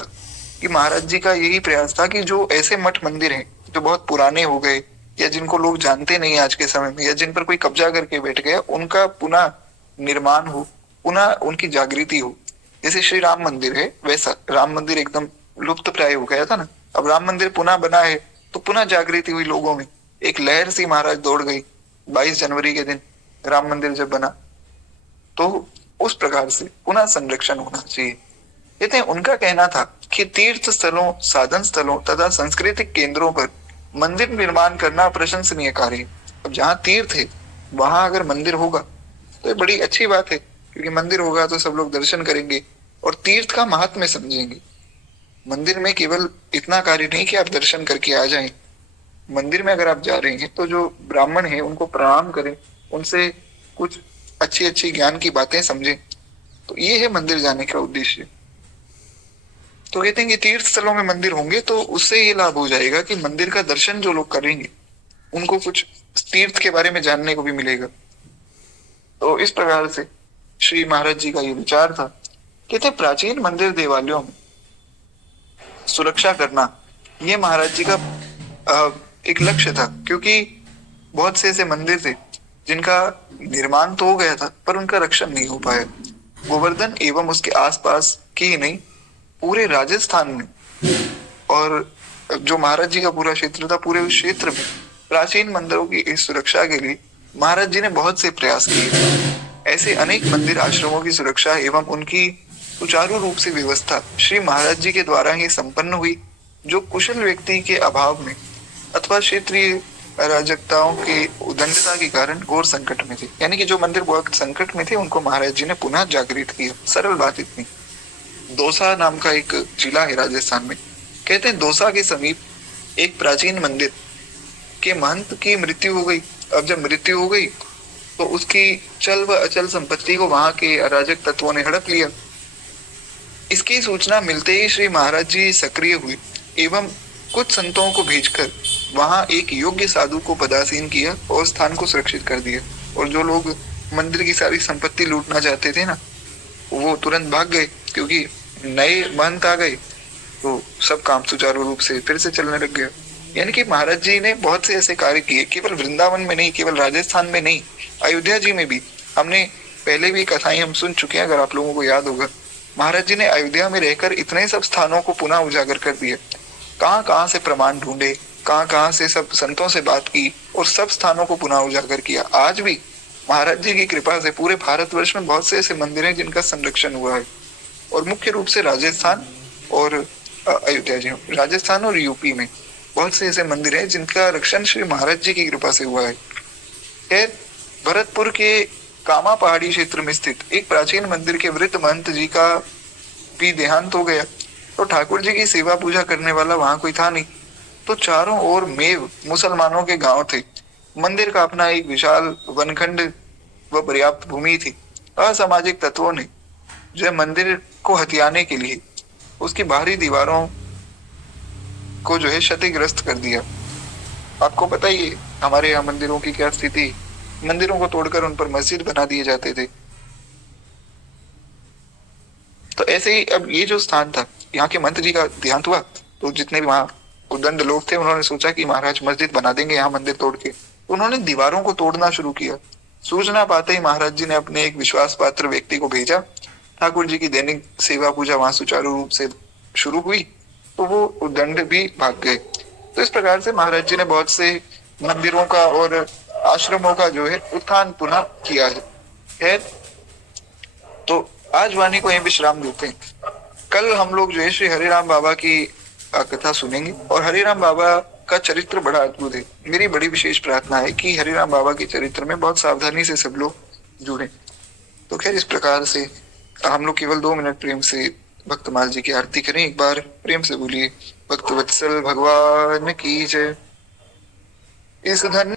कि महाराज जी का यही प्रयास था कि जो ऐसे मठ मंदिर हैं जो बहुत पुराने हो गए या जिनको लोग जानते नहीं आज के समय में, या जिन पर कोई कब्जा करके बैठ गया, उनका पुनः निर्माण हो, पुनः उनकी जागृति हो। जैसे श्री राम मंदिर है, वैसा राम मंदिर एकदम लुप्त प्राय हो गया था ना, अब राम मंदिर पुनः बना है तो पुनः जागृति हुई लोगों में, एक लहर सी महाराज दौड़ गई 22 जनवरी के दिन राम मंदिर जब बना। तो उस प्रकार से पुनः संरक्षण होना चाहिए। कहते हैं उनका कहना था कि तीर्थ स्थलों, साधन स्थलों तथा सांस्कृतिक केंद्रों पर मंदिर निर्माण करना प्रशंसनीय कार्य है। अब जहाँ तीर्थ है वहां अगर मंदिर होगा तो ये बड़ी अच्छी बात है, क्योंकि मंदिर होगा तो सब लोग दर्शन करेंगे और तीर्थ का महात्म्य समझेंगे। मंदिर में केवल इतना कार्य नहीं कि आप दर्शन करके आ जाएं, मंदिर में अगर आप जा रहे हैं तो जो ब्राह्मण है उनको प्रणाम करें, उनसे कुछ अच्छी अच्छी ज्ञान की बातें समझें। तो ये है मंदिर जाने का उद्देश्य। तो कहते हैं कि तीर्थ स्थलों में मंदिर होंगे तो उससे ये लाभ हो जाएगा कि मंदिर का दर्शन जो लोग करेंगे उनको कुछ तीर्थ के बारे में जानने को भी मिलेगा। तो इस प्रकार से श्री महाराज जी का ये विचार था। कहते हैं प्राचीन मंदिर देवालयों में सुरक्षा करना ये महाराज जी का एक लक्ष्य था, क्योंकि बहुत से ऐसे मंदिर थे जिनका निर्माण तो हो गया था पर उनका रक्षण नहीं हो पाया। गोवर्धन एवं उसके आसपास की ही नहीं, पूरे राजस्थान में और जो महाराज जी का पूरा क्षेत्र था, पूरे उस क्षेत्र में प्राचीन मंदिरों की इस सुरक्षा के लिए महाराज जी ने बहुत से प्रयास किए। ऐसे अनेक मंदिर आश्रमों की सुरक्षा एवं उनकी सुचारू रूप से व्यवस्था श्री महाराज जी के द्वारा ही संपन्न हुई, जो कुशल व्यक्ति के अभाव में अथवा क्षेत्रीय अराजकताओं की उदंडता के कारण घोर संकट में थे। यानी कि जो मंदिर बहुत संकट में थे उनको महाराज जी ने पुनः जागृत किया। सरल बात इतनी। दौसा नाम का एक जिला है राजस्थान में। कहते हैं दौसा के समीप एक प्राचीन मंदिर के महंत की मृत्यु हो गई। अब जब मृत्यु हो गई तो उसकी चल व अचल संपत्ति को वहां के अराजक तत्वों ने हड़प लिया। इसकी सूचना मिलते ही श्री महाराज जी सक्रिय हुए एवं कुछ संतों को भेजकर वहां एक योग्य साधु को पदासीन किया और स्थान को सुरक्षित कर दिया। और जो लोग मंदिर की सारी संपत्ति लूटना चाहते थे ना, वो तुरंत भाग गए, क्योंकि नए महंत आ गए तो सब काम सुचारू रूप से फिर से चलने लग गया। यानी कि महाराज जी ने बहुत से ऐसे कार्य किए, केवल वृंदावन में नहीं, केवल राजस्थान में नहीं, अयोध्या जी में भी। हमने पहले भी कथाएं हम सुन चुके हैं, अगर आप लोगों को याद होगा। महाराज जी ने अयोध्या में रहकर इतने सब स्थानों को पुनः उजागर कर दिए, कहाँ कहाँ से प्रमाण ढूंढे, कहाँ कहाँ से सब संतों से बात की और सब स्थानों को पुनः उजागर किया। आज भी महाराज जी की कृपा से पूरे भारतवर्ष में बहुत से ऐसे मंदिर हैं जिनका संरक्षण हुआ है। और मुख्य रूप से राजस्थान और अयोध्या जी, राजस्थान और यूपी में बहुत से ऐसे मंदिर हैं जिनका रक्षण श्री महाराज जी की कृपा से हुआ है। खैर, भरतपुर के कामा पहाड़ी क्षेत्र में स्थित एक प्राचीन मंदिर के वृद्ध महंत जी का भी देहांत हो गया। तो ठाकुर जी की सेवा पूजा करने वाला वहां कोई था नहीं। तो चारों ओर मेव मुसलमानों के गांव थे। मंदिर का अपना एक विशाल वनखंड व पर्याप्त भूमि थी। असामाजिक तत्वों ने जो मंदिर को हथियाने के लिए उसकी बाहरी दीवारों को जो है क्षतिग्रस्त कर दिया। आपको पता ही है हमारे यहाँ मंदिरों की क्या स्थिति, मंदिरों को तोड़कर उन पर मस्जिद बना दिए जाते थे। तो ऐसे ही अब ये जो स्थान था, यहाँ के मंत्री जी का देहांत हुआ, तो जितने भी वहाँ उद्दंड लोग थे उन्होंने सोचा कि महाराज मस्जिद बना देंगे यहाँ मंदिर तोड़ के। तो उन्होंने दीवारों को तोड़ना शुरू किया। सूचना पाते ही महाराज जी ने अपने एक विश्वास पात्र व्यक्ति को भेजा। ठाकुर जी की दैनिक सेवा पूजा वहां सुचारू रूप से शुरू हुई, तो वो उद्दंड भी भाग गए। तो इस प्रकार से महाराज जी ने बहुत से मंदिरों का और आश्रमों का जो है उत्थान पुनः किया है। खैर, तो आज वाणी को यहीं विश्राम देते हैं। कल हम लोग जो है श्री हरिराम बाबा की कथा सुनेंगे। और हरिराम बाबा का चरित्र बड़ा अद्भुत है। मेरी बड़ी विशेष प्रार्थना है कि हरिराम बाबा के चरित्र में बहुत सावधानी से सब लोग जुड़े। तो खैर, इस प्रकार से हम लोग केवल 2 मिनट प्रेम से भक्तमाल जी की आरती करें। एक बार प्रेम से बोलिए, भक्त वत्सल भगवान की जय। इस धन्य